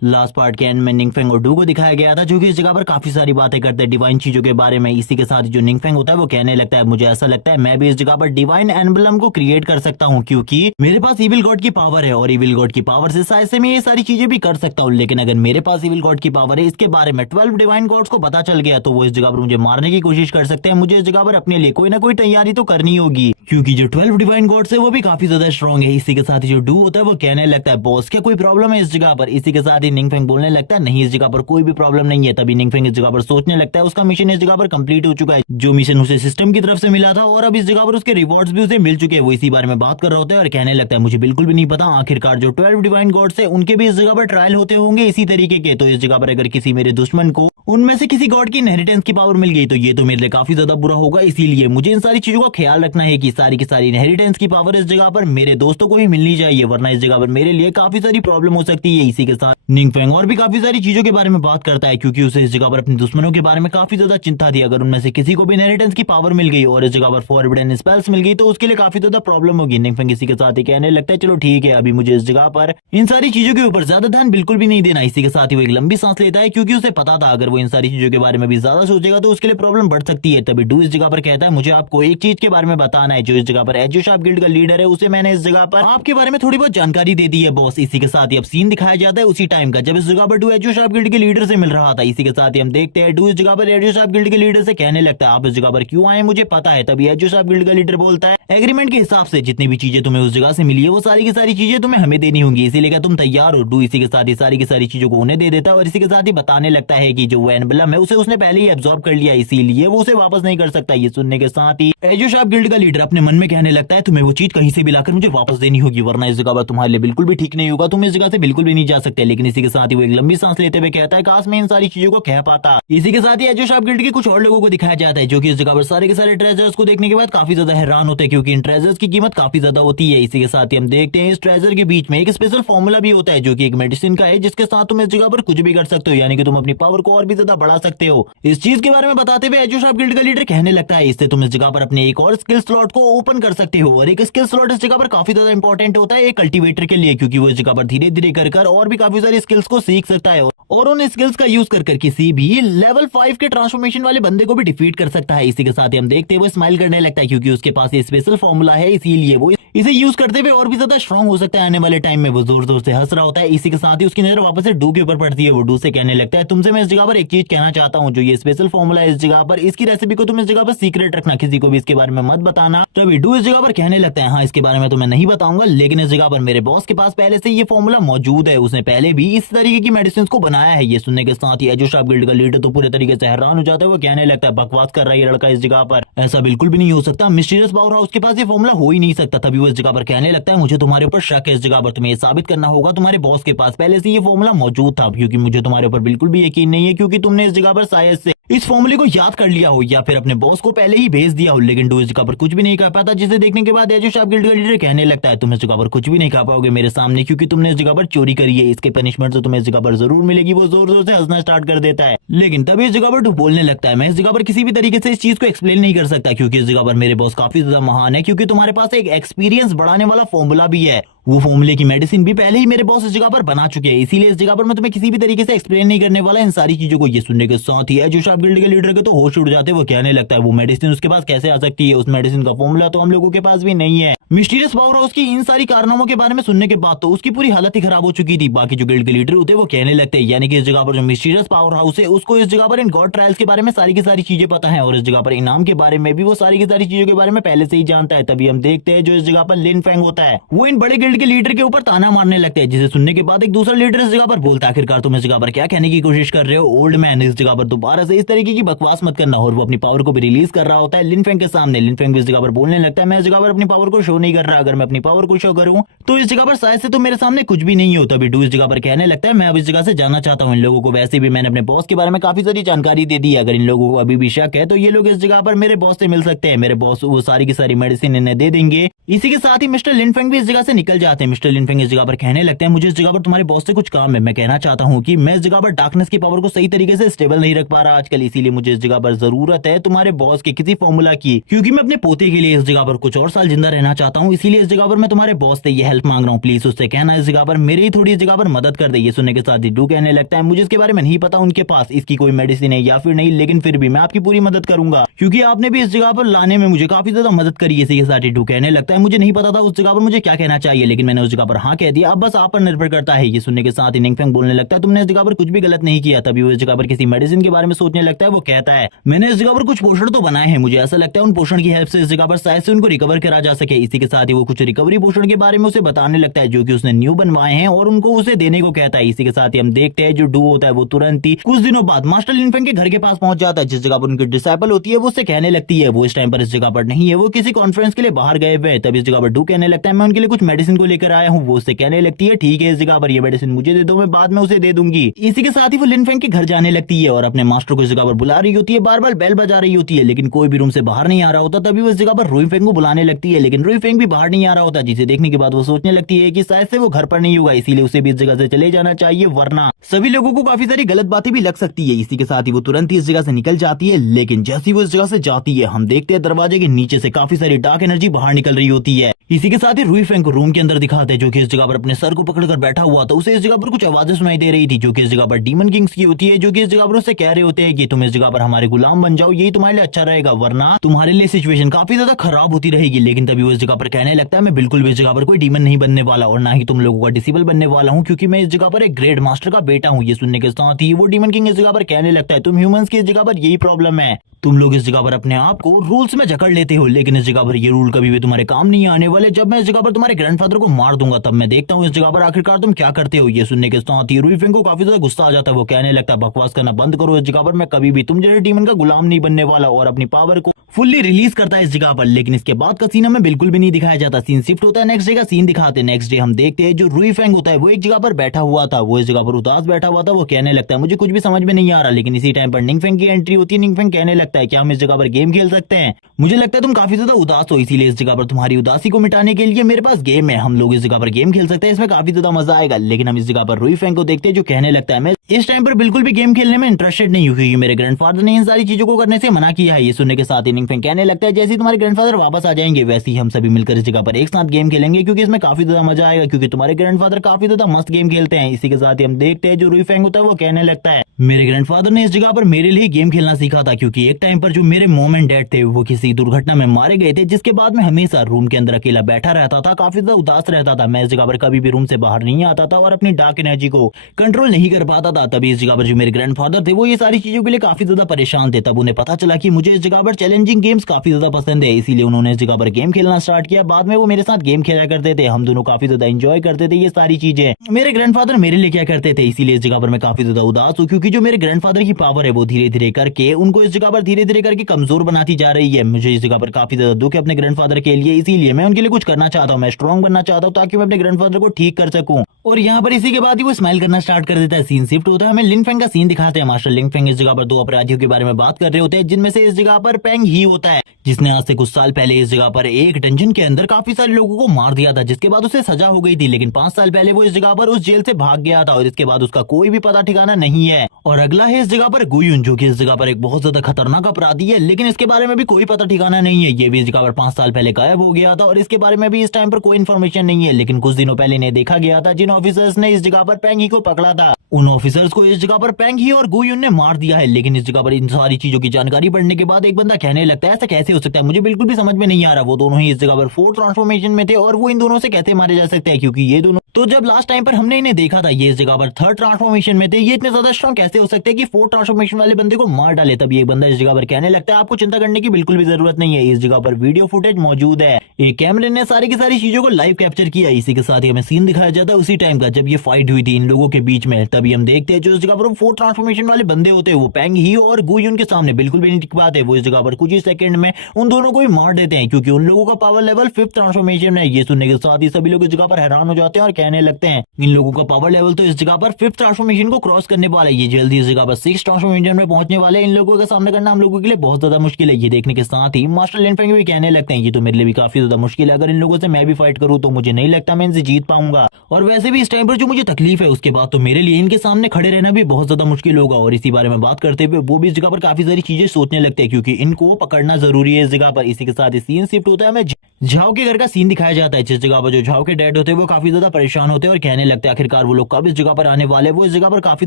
Last part के एंड में निंगफेंग और डू को दिखाया गया था, जो कि इस जगह पर काफी सारी बातें करते हैं डिवाइन चीजों के बारे में। इसी के साथ जो निंगफेंग होता है वो कहने लगता है मुझे ऐसा लगता है मैं भी इस जगह पर डिवाइन एम्बलम को क्रिएट कर सकता हूँ, क्योंकि मेरे पास इविल गॉड की पावर है और इविल गॉड की पावर से शायद से मैं ये सारी चीजें भी कर सकता हूँ। लेकिन अगर मेरे पास इविल गॉड की पावर है, इसके बारे में 12 डिवाइन गॉड्स को पता चल गया, तो वो इस जगह पर मुझे मारने की कोशिश कर सकते हैं। मुझे इस जगह पर अपने लिए कोई ना कोई तैयारी तो करनी होगी, क्योंकि जो 12 डिवाइन गॉड्स है वो भी काफी ज्यादा स्ट्रॉन्ग है। इसी के साथ ही जो डू होता है वो कहने लगता है बॉस क्या कोई प्रॉब्लम है इस जगह पर। इसी के साथ ही निंगफेंग बोलने लगता है नहीं इस जगह पर कोई भी प्रॉब्लम नहीं है। तभी निंगफेंग इस जगह पर सोचने लगता है उसका मिशन इस जगह पर कंप्लीट हो चुका है, जो मिशन उसे सिस्टम की तरफ से मिला था, और अब इस जगह पर उसके रिवॉर्ड्स भी उसे मिल चुके हैं। वो इसी बारे में बात कर रहा होता है और कहने लगता है मुझे बिल्कुल भी नहीं पता आखिरकार जो 12 डिवाइन गॉड्स है उनके भी इस जगह पर ट्रायल होते होंगे इसी तरीके के। तो इस जगह पर अगर किसी मेरे दुश्मन को उनमें से किसी गॉड की इनहेरिटेंस की पावर मिल गई तो ये तो मेरे लिए काफी ज्यादा बुरा होगा। इसीलिए मुझे इन सारी चीजों का ख्याल रखना है कि सारी की सारी इनहेरिटेंस की पावर इस जगह पर मेरे दोस्तों को भी मिलनी चाहिए, वरना इस जगह पर मेरे लिए काफी सारी प्रॉब्लम हो सकती है। इसी के साथ निंगफेंग और भी काफी सारी चीजों के बारे में बात करता है, क्योंकि उसे इस जगह पर अपने दुश्मनों के बारे में काफी ज्यादा चिंता थी। अगर उनमें से किसी को भी इनहेरिटेंस की पावर मिल गई और इस जगह पर फॉरबिडन स्पेल्स मिल गई तो उसके लिए काफी ज्यादा प्रॉब्लम होगी। निंगफेंग इसी के साथ ही कहने लगता है चलो ठीक है, अभी मुझे इस जगह पर इन सारी चीजों के ऊपर ज्यादा ध्यान बिल्कुल भी नहीं देना। इसी के साथ ही वो एक लंबी सांस लेता है, क्योंकि उसे पता था अगर वो इन सारी चीजों के बारे में भी ज्यादा सोचेगा तो उसके लिए प्रॉब्लम बढ़ सकती है। तभी डू इस जगह पर कहता है मुझे आपको एक चीज के बारे में बताना है। जो इस जगह पर एजोशार्प गिल्ड का लीडर है उसे मैंने इस जगह पर आपके बारे में थोड़ी बहुत जानकारी दे दी है बॉस। इसी के साथ ही अब सीन दिखाया जाता है उसी टाइम का जब इस जगह पर डू एजोशार्प गिल्ड के लीडर से मिल रहा था। इसी के साथ ही हम देखते हैं डू इस जगह पर एजोशार्प गिल्ड के लीडर से कहने लगता है आप इस जगह पर क्यों आए मुझे पता है। तभी एजोशार्प गिल्ड का लीडर बोलता है एग्रीमेंट के हिसाब से जितनी भी चीजें तुम्हें उस जगह से मिली है वो सारी की सारी चीजें तुम्हें हमें देनी होंगी, इसीलिए क्या तुम तैयार हो। डू इसी के साथ ही सारी की सारी चीजों को उन्हें दे देता है और इसी के साथ ही बताने लगता है कि जो वो एम्बलम है उसे उसने पहले ही एब्जॉर्ब कर लिया, इसीलिए वो उसे वापस नहीं कर सकता। ये सुनने के साथ ही एजोशार्प गिल्ड का लीडर अपने मन में कहने लगता है तुम्हें वो चीज कहीं से भी लाकर मुझे वापस देनी होगी, वरना इस जगह पर तुम्हारे लिए बिल्कुल भी ठीक नहीं होगा, तुम इस जगह से बिल्कुल भी नहीं जा सकते। लेकिन इसी के साथ ही वो एक लंबी सांस लेते हुए कहता है काश मैं इन सारी चीजों को कह पाता। इसी के साथ ही एजोशार्प गिल्ड के कुछ और लोगों को दिखाया जाता है जो कि इस जगह पर सारे के सारे ट्रेजर्स को देखने के बाद काफी ज्यादा हैरान होते हैं, क्योंकि इन ट्रेजर्स की कीमत काफी ज्यादा होती है। इसी के साथ ही हम देखते हैं इस ट्रेजर के बीच में एक स्पेशल फॉर्मूला भी होता है जो कि एक मेडिसिन का है, जिसके साथ तुम इस जगह पर कुछ भी कर सकते हो, यानी कि तुम अपनी पावर को और भी ज्यादा बढ़ा सकते हो। इस चीज के बारे में बताते हुए एजो शार्प गिल्ड का लीडर कहने लगता है इससे तुम इस जगह पर अपने एक और स्किल स्लॉट को ओपन कर सकते हो, और एक स्किल स्लॉट इस जगह पर काफी ज्यादा इंपॉर्टेंट होता है एक कल्टीवेटर के लिए, क्योंकि वो इस जगह पर धीरे धीरे कर और भी काफी सारी स्किल्स को सीख सकता है और उन स्किल्स का यूज कर किसी भी लेवल 5 के ट्रांसफॉर्मेशन वाले बंदे को भी डिफीट कर सकता है। इसी के साथ ही हम देखते हैं वो स्माइल करने लगता है, क्योंकि उसके पास ये स्पेशल फॉर्मूला है, इसीलिए वो इसे यूज करते हुए और भी ज्यादा स्ट्रांग हो सकता है आने वाले टाइम में। वो जोर जोर से हंस रहा होता है। इसी के साथ ही उसकी नजर वापस से डू के ऊपर पड़ती है। वो डू से कहने लगता है तुमसे मैं इस जगह पर एक चीज कहना चाहता हूँ, जो ये स्पेशल फॉर्मूला है इस जगह पर, इसकी रेसिपी को तुम इस जगह पर सीक्रेट रखना, किसी को भी इसके बारे में मत बताना। तभी डू इस जगह पर कहने लगता है हाँ इसके बारे में तो मैं नहीं बताऊंगा, लेकिन इस जगह पर मेरे बॉस के पास पहले से ये फॉर्मूला मौजूद है, उसने पहले भी इस तरीके की मेडिसिन को बनाया है। ये सुनने के साथ ही एजो शार्प गिल्ड का लीडर तो पूरे तरीके से हैरान हो जाता है। वो कहने लगता है बकवास कर रहा है ये लड़का इस जगह पर, ऐसा बिल्कुल भी नहीं हो सकता, मिस्टीरियस पावर हाउस के पास ये फॉर्मूला हो ही नहीं सकता। तभी वो इस जगह पर कहने लगता है मुझे तुम्हारे ऊपर शक है, इस जगह पर तुम्हें ये साबित करना होगा तुम्हारे बॉस के पास पहले से ये फॉर्मूला मौजूद था, क्योंकि मुझे तुम्हारे ऊपर बिल्कुल भी यकीन नहीं है, क्योंकि तुमने इस जगह पर शायद से इस फॉर्मूले को याद कर लिया हो या फिर अपने बॉस को पहले ही भेज दिया हो। लेकिन डू इस जगह पर कुछ भी नहीं कर पाता, जिसे देखने के बाद एजो शार्प गिल्ड का लीडर कहने लगता है तुम इस जगह पर कुछ भी नहीं खा पाओगे मेरे सामने, क्योंकि तुमने इस जगह पर चोरी करी है, इसके पनिशमेंट तो तुम्हें इस जगह पर जरूर मिलेगी। वो जोर जोर से हंसना स्टार्ट कर देता है, लेकिन तभी इस जगह पर डू बोलने लगता है मैं इस जगह पर किसी भी तरीके से इस चीज को एक्सप्लेन नहीं कर सकता, क्योंकि इस जगह पर मेरे बॉस काफी ज्यादा महान है, क्योंकि तुम्हारे पास एक एक्सपीरियंस बढ़ाने वाला फॉर्मूला भी है, वो फॉर्मूले की मेडिसिन भी पहले ही मेरे बॉस इस जगह पर बना चुके हैं, इसीलिए इस जगह पर मैं तुम्हें किसी भी तरीके से एक्सप्लेन नहीं करने वाला इन सारी चीजों को। ये सुनने के साथ ही एजो शार्प गिल्ड के लीडर के तो होश उड़ जाते हैं। वो कहने लगता है वो मेडिसिन उसके पास कैसे आ सकती है, उस मेडिसिन का फॉर्मूला तो हम लोगों के पास भी नहीं है। मिस्टीरियस पावर हाउस की इन सारी कारनामों के बारे में सुनने के बाद तो उसकी पूरी हालत ही खराब हो चुकी थी। बाकी जो गिल्ड के लीडर होते हैं वो कहने लगते हैं यानी कि इस जगह पर जो मिस्टीरियस पावर हाउस है उसको इस जगह पर इन गॉड ट्रायल्स के बारे में सारी की सारी चीजें पता है, और इस जगह पर इनाम के बारे में भी वो सारी की सारी चीजों के बारे में पहले से ही जानता है। तभी हम देखते हैं जो इस जगह पर लिन फेंग होता है वो इन बड़े गिल्ड के लीडर के ऊपर ताना मारने लगते हैं, जिसे सुनने के बाद एक दूसरा लीडर इस जगह पर बोलता है आखिरकार तुम इस जगह पर क्या कहने की कोशिश कर रहे हो ओल्ड मैन, इस जगह पर दोबारा से इस तरीके की बकवास मत करना। और वो अपनी पावर को भी रिलीज कर रहा होता है लिन फेंग के सामने। लिन फेंग इस जगह पर बोलने लगता है मैं इस जगह पर अपनी पावर को शो नहीं कर रहा, अगर मैं अपनी पावर को शो करूं तो इस जगह पर शायद से तो मेरे सामने कुछ भी नहीं हो। तभी डू इस जगह पर कहने लगता है मैं अब इस जगह से जाना चाहता हूं, इन लोगों को वैसे भी मैंने अपने बॉस के बारे में काफी सारी जानकारी दे दी है, अगर इन लोगों को अभी भी शक है तो ये लोग इस जगह पर मेरे बॉस से मिल सकते हैं, मेरे बॉस वो सारी की सारी मेडिसिन इन्हें दे देंगे। इसी के साथ ही मिस्टर लिन फेंग भी इस जगह से निकल जाते हैं। मिस्टर लिन फेंग इस जगह पर कहने लगते हैं मुझे इस जगह पर तुम्हारे बॉस से कुछ काम है, मैं कहना चाहता हूँ कि मैं इस जगह पर डार्कनेस की पावर को सही तरीके से स्टेबल नहीं रख पा रहा आजकल, इसीलिए मुझे इस जगह पर जरूरत है तुम्हारे बॉस के किसी फॉर्मूला की, क्योंकि मैं अपने पोते के लिए इस जगह पर कुछ और साल जिंदा रहना चाहता हूँ, इसीलिए इस जगह पर मैं तुम्हारे बॉस से ये हेल्प मांग रहा हूँ, प्लीज उससे कहना इस जगह पर मेरी थोड़ी इस जगह पर मदद कर दे। ये सुनने के साथ ही डू कहने लगता है मुझे इसके बारे में नहीं पता उनके पास इसकी कोई मेडिसिन है या फिर नहीं, लेकिन फिर भी मैं आपकी पूरी मदद करूंगा, क्योंकि आपने भी इस जगह पर लाने में मुझे काफी ज्यादा मदद करी है। इसी के साथ ही डू कहने लगता है मुझे नहीं पता था उस जगह पर मुझे क्या कहना चाहिए, लेकिन मैंने उस जगह पर हाँ कह दिया, अब बस आप पर निर्भर करता है। ये सुनने के साथ ही निंगफेंग बोलने लगता है तुमने इस जगह पर कुछ भी गलत नहीं किया। तभी वो इस जगह पर किसी मेडिसिन के बारे में सोचने लगता है। वो कहता है मैंने इस जगह पर कुछ पोषण तो बनाए हैं, मुझे ऐसा लगता है उन पोषण की हेल्प से इस जगह पर शायद से उनको रिकवर करा जा सके। इसी के साथ ही वो कुछ रिकवरी पोषण के बारे में उसे बताने लगता है जो कि उसने न्यू बनवाए हैं और उनको उसे देने को कहता है। इसी के साथ ही हम देखते हैं जो डू होता है वो तुरंत ही कुछ दिनों बाद मास्टर लिनफेंग के घर के पास पहुंच जाता है, जिस जगह पर उनकी डिसाइपल होती है वो उससे कहने लगती है वो इस टाइम पर इस जगह पर नहीं है, वो किसी कॉन्फ्रेंस के लिए बाहर गए हुए हैं। तभी इस जगह पर डू कहने लगता है मैं उनके लिए कुछ मेडिसिन को लेकर आया हूँ। वो उससे कहने लगती है ठीक है इस जगह पर ये मेडिसिन मुझे दे दो, मैं बाद में उसे दे दूंगी। इसी के साथ ही वो लिनफेंग के घर जाने लगती है और अपने मास्टर को इस जगह पर बुला रही होती है, बार बार बेल बजा रही होती है, लेकिन कोई भी रूम से बाहर नहीं आ रहा होता। तभी वो इस जगह पर रुई फेंग को बुलाने लगती है, लेकिन रुई फेंग भी बाहर नहीं आ रहा होता, जिसे देखने के बाद वो सोचने लगती है कि शायद से वो घर पर नहीं होगा, इसीलिए उसे भी इस जगह से चले जाना चाहिए, वरना सभी लोगों को काफी सारी गलत बातें भी लग सकती है। इसी के साथ ही वो तुरंत ही इस जगह से निकल जाती है, लेकिन जैसी वो इस जगह से जाती है हम देखते हैं दरवाजे के नीचे से काफी सारी डार्क एनर्जी बाहर निकल रही होती है। इसी के साथ ही रुई फेंग को रूम के अंदर दिखाते हैं जो कि इस जगह पर अपने सर को पकड़कर बैठा हुआ था। उसे इस जगह पर कुछ आवाजें सुनाई दे रही थी जो कि इस जगह पर डीमन किंग्स की होती है, जो कि इस जगह पर उससे कह रहे होते हैं कि तुम इस जगह पर हमारे गुलाम बन जाओ, यही तुम्हारे लिए अच्छा रहेगा, वरना तुम्हारे लिए सिचुएशन काफी ज्यादा खराब होती रहेगी। लेकिन तभी वो इस जगह पर कहने लगता है मैं बिल्कुल भी इस जगह पर कोई डीमन नहीं बनने वाला और ना ही तुम लोगों का डिसेबल बनने वाला हूँ, क्योंकि मैं इस जगह पर एक ग्रेट मास्टर का बेटा हूँ। ये सुनने के साथ ही वो डीमन किंग इस जगह पर कहने लगता है तुम ह्यूमंस की इस जगह पर यही प्रॉब्लम है, तुम लोग इस जगह पर अपने आप को रूल्स में जकड़ लेते हो, लेकिन इस जगह पर ये रूल कभी भी तुम्हारे काम नहीं आने वाले। जब मैं इस जगह पर तुम्हारे ग्रैंडफादर को मार दूंगा तब मैं देखता हूँ इस जगह पर आखिरकार तुम क्या करते हो। ये सुनने के साथ ही रुई फेंग को काफी ज्यादा गुस्सा आ जाता है। वो कहने लगता है बकवास करना बंद करो, इस जगह पर मैं कभी भी तुम जैसे डीमन का गुलाम नहीं बनने वाला, और अपनी पावर को फुल्ली रिलीज करता है इस जगह पर। लेकिन इसके बाद का सीन हमें बिल्कुल भी नहीं दिखाया जाता, सीन शिफ्ट होता है नेक्स्ट डे का सीन दिखाते हैं। नेक्स्ट डे हम देखते हैं जो रुई फेंग होता है वो एक जगह पर बैठा हुआ था, वो इस जगह पर उदास बैठा हुआ था। वो कहने लगता है मुझे कुछ भी समझ में नहीं आ रहा, लेकिन इसी टाइम पर निंगफेंग की एंट्री होती है। निंगफेंग कहने लगता है क्या हम इस जगह पर गेम खेल सकते हैं, मुझे लगता है तुम काफी ज्यादा उदास हो, इसीलिए इस जगह पर तुम्हारी उदासी को मिटाने के लिए मेरे पास गेम है, हम लोग इस जगह पर गेम खेल सकते हैं, इसमें काफी ज्यादा मजा आएगा। लेकिन हम इस जगह पर रुई फेंग को देखते हैं जो कहने लगता है मैं इस टाइम पर बिल्कुल भी गेम खेलने में इंटरेस्टेड नहीं हूँ, क्योंकि मेरे ग्रैंडफादर ने इन सारी चीजों को करने से मना किया है। ये सुनने के साथ ही निंग फेंग कहने लगता है जैसे ही तुम्हारे ग्रैंडफादर वापस आ जाएंगे वैसे ही हम सभी मिलकर इस जगह पर एक साथ गेम खेलेंगे, क्योंकि इसमें काफी ज्यादा मजा आएगा, क्योंकि तुम्हारे ग्रैंडफादर काफी ज्यादा मस्त गेम खेलते हैं। इसी के साथ ही हम देखते हैं जो रुई फेंग होता है वो कहने लगता है मेरे ग्रैंडफादर ने इस जगह पर मेरे लिए गेम खेलना सीखा था, क्योंकि एक टाइम पर जो मेरे मॉम एंड डैड थे वो किसी दुर्घटना में मारे गए थे, जिसके बाद मैं हमेशा रूम के अंदर अकेला बैठा रहता था, काफी ज्यादा उदास रहता था। मैं इस जगह पर कभी भी रूम से बाहर नहीं आता था और अपनी डार्क एनर्जी को कंट्रोल नहीं कर पाता था। तभी इस जगह पर जो मेरे ग्रैंडफादर थे वो ये सारी चीजों के लिए काफी ज्यादा परेशान थे। तब उन्हें पता चला कि मुझे इस जगह पर चैलेंजिंग गेम्स काफी ज्यादा पसंद है, इसीलिए उन्होंने इस जगह पर गेम खेलना स्टार्ट किया। बाद में वो मेरे साथ गेम खेला करते थे, हम दोनों काफी ज्यादा एंजॉय करते थे ये सारी चीजें। मेरे ग्रैंडफादर मेरे लिए क्या करते थे, इसीलिए इस जगह पर मैं काफी ज्यादा उदास हूँ, क्योंकि जो मेरे ग्रैंडफादर की पावर है वो धीरे धीरे करके उनको इस जगह पर धीरे धीरे करके कमजोर बनाती जा रही है। मुझे इस जगह पर काफी ज्यादा दुख है अपने ग्रैंडफादर के लिए, इसीलिए मैं उनके लिए कुछ करना चाहता हूँ, मैं स्ट्रॉन्ग बनना चाहता हूँ ताकि मैं अपने ग्रैंडफादर को ठीक कर सकूं। और यहाँ पर इसी के बाद ही वो स्माइल करना स्टार्ट कर देता है। सीन शिफ्ट होता है, हमें लिन फेंग का सीन दिखाते हैं। मास्टर लिन फेंग इस जगह पर दो अपराधियों के बारे में बात कर रहे होते हैं, जिनमें से इस जगह पर पेंग ही होता है, जिसने आज से कुछ साल पहले इस जगह पर एक डंजन के अंदर काफी सारे लोगों को मार दिया था, जिसके बाद उसे सजा हो गई थी। लेकिन 5 साल पहले वो इस जगह पर उस जेल से भाग गया था और इसके बाद उसका कोई भी पता ठिकाना नहीं है। और अगला है इस जगह पर गुयुन, जो कि इस जगह पर एक बहुत ज्यादा खतरनाक अपराधी है, लेकिन इसके बारे में भी कोई पता ठिकाना नहीं है। ये भी इस जगह पर 5 साल पहले गायब हो गया था और इसके बारे में भी इस टाइम पर कोई इन्फॉर्मेशन नहीं है। लेकिन कुछ दिनों पहले इन्हें देखा गया था, जिन ऑफिसर्स ने इस जगह पर पेंग ही को पकड़ा था, उन ऑफिसर्स को इस जगह पर पेंग ही और गुयुन ने मार दिया है। लेकिन इस जगह पर इन सारी चीजों की जानकारी बढ़ने के बाद एक बंदा कहने लगता है ऐसा कैसे हो सकता है, मुझे बिल्कुल भी समझ में नहीं आ रहा। वो दोनों ही इस जगह पर 4 ट्रांसफॉर्मेशन में थे और वो इन दोनों से कैसे मारे जा सकते हैं, क्योंकि ये दोनों तो जब लास्ट टाइम पर हमने इन्हें देखा था ये इस जगह पर 3rd ट्रांसफॉर्मेशन में थे, ये इतने ज्यादा स्ट्रॉन्ग कैसे हो सकते हैं कि 4 ट्रांसफॉर्मेशन वाले बंदे को मार डाले। तब ये बंदा इस जगह पर कहने लगता है आपको चिंता करने की बिल्कुल भी जरूरत नहीं है, इस जगह पर वीडियो फुटेज मौजूद है, एक कैमरे ने सारी की सारी चीजों को लाइव कैप्चर किया। इसी के साथ ही हमें सीन दिखाया जाता है उसी टाइम का जब ये फाइट हुई थी इन लोगों के बीच में। तभी हम देखते हैं जो इस जगह पर 4 ट्रांसफॉर्मेशन वाले बंदे होते हैं वो पेंग ही और गुयुन के सामने बिल्कुल भी नहीं टिक पाते। वो इस जगह पर कुछ ही सेकंड में उन दोनों को ही मार देते हैं, क्योंकि उन लोगों का पावर लेवल 5th ट्रांसफॉर्मेशन है। ये सुनने के साथ ही सभी लोग इस जगह पर हैरान हो जाते हैं और कहने लगते हैं इन लोगों का पावर लेवल तो इस जगह पर 5th ट्रांसफॉर्मेशन को क्रॉस करने वाला है, ये जल्दी इस जगह पर 6th ट्रांसफॉर्मेशन में पहुंचने वाले। इन लोगों का सामना करना हम लोगों के लिए बहुत ज्यादा मुश्किल है। ये देखने के साथ ही मास्टर लिन फेंग भी कहने लगते हैं ये तो मेरे लिए भी काफी ज्यादा मुश्किल है, अगर इन लोगों से मैं भी फाइट करूं तो मुझे नहीं लगता मैं इनसे जीत पाऊंगा। और वैसे भी इस टाइम पर जो मुझे तकलीफ है उसके बाद तो मेरे लिए इनके सामने खड़े रहना भी बहुत ज्यादा मुश्किल होगा। और इसी बारे में बात करते हुए वो भी इस जगह पर काफी सारी चीजें सोचने लगते हैं, क्योंकि इनको पकड़ना जरूरी है इस जगह पर। इसी के साथ ही सीन शिफ्ट होता है, हमें झाओ के घर का सीन दिखाया जाता है, जिस जगह पर जो झाओ के डैड होते हैं वो काफी ज्यादा परेशान होते हैं और कहने लगते हैं आखिरकार वो लोग कब इस जगह पर आने वाले। वो इस जगह पर काफी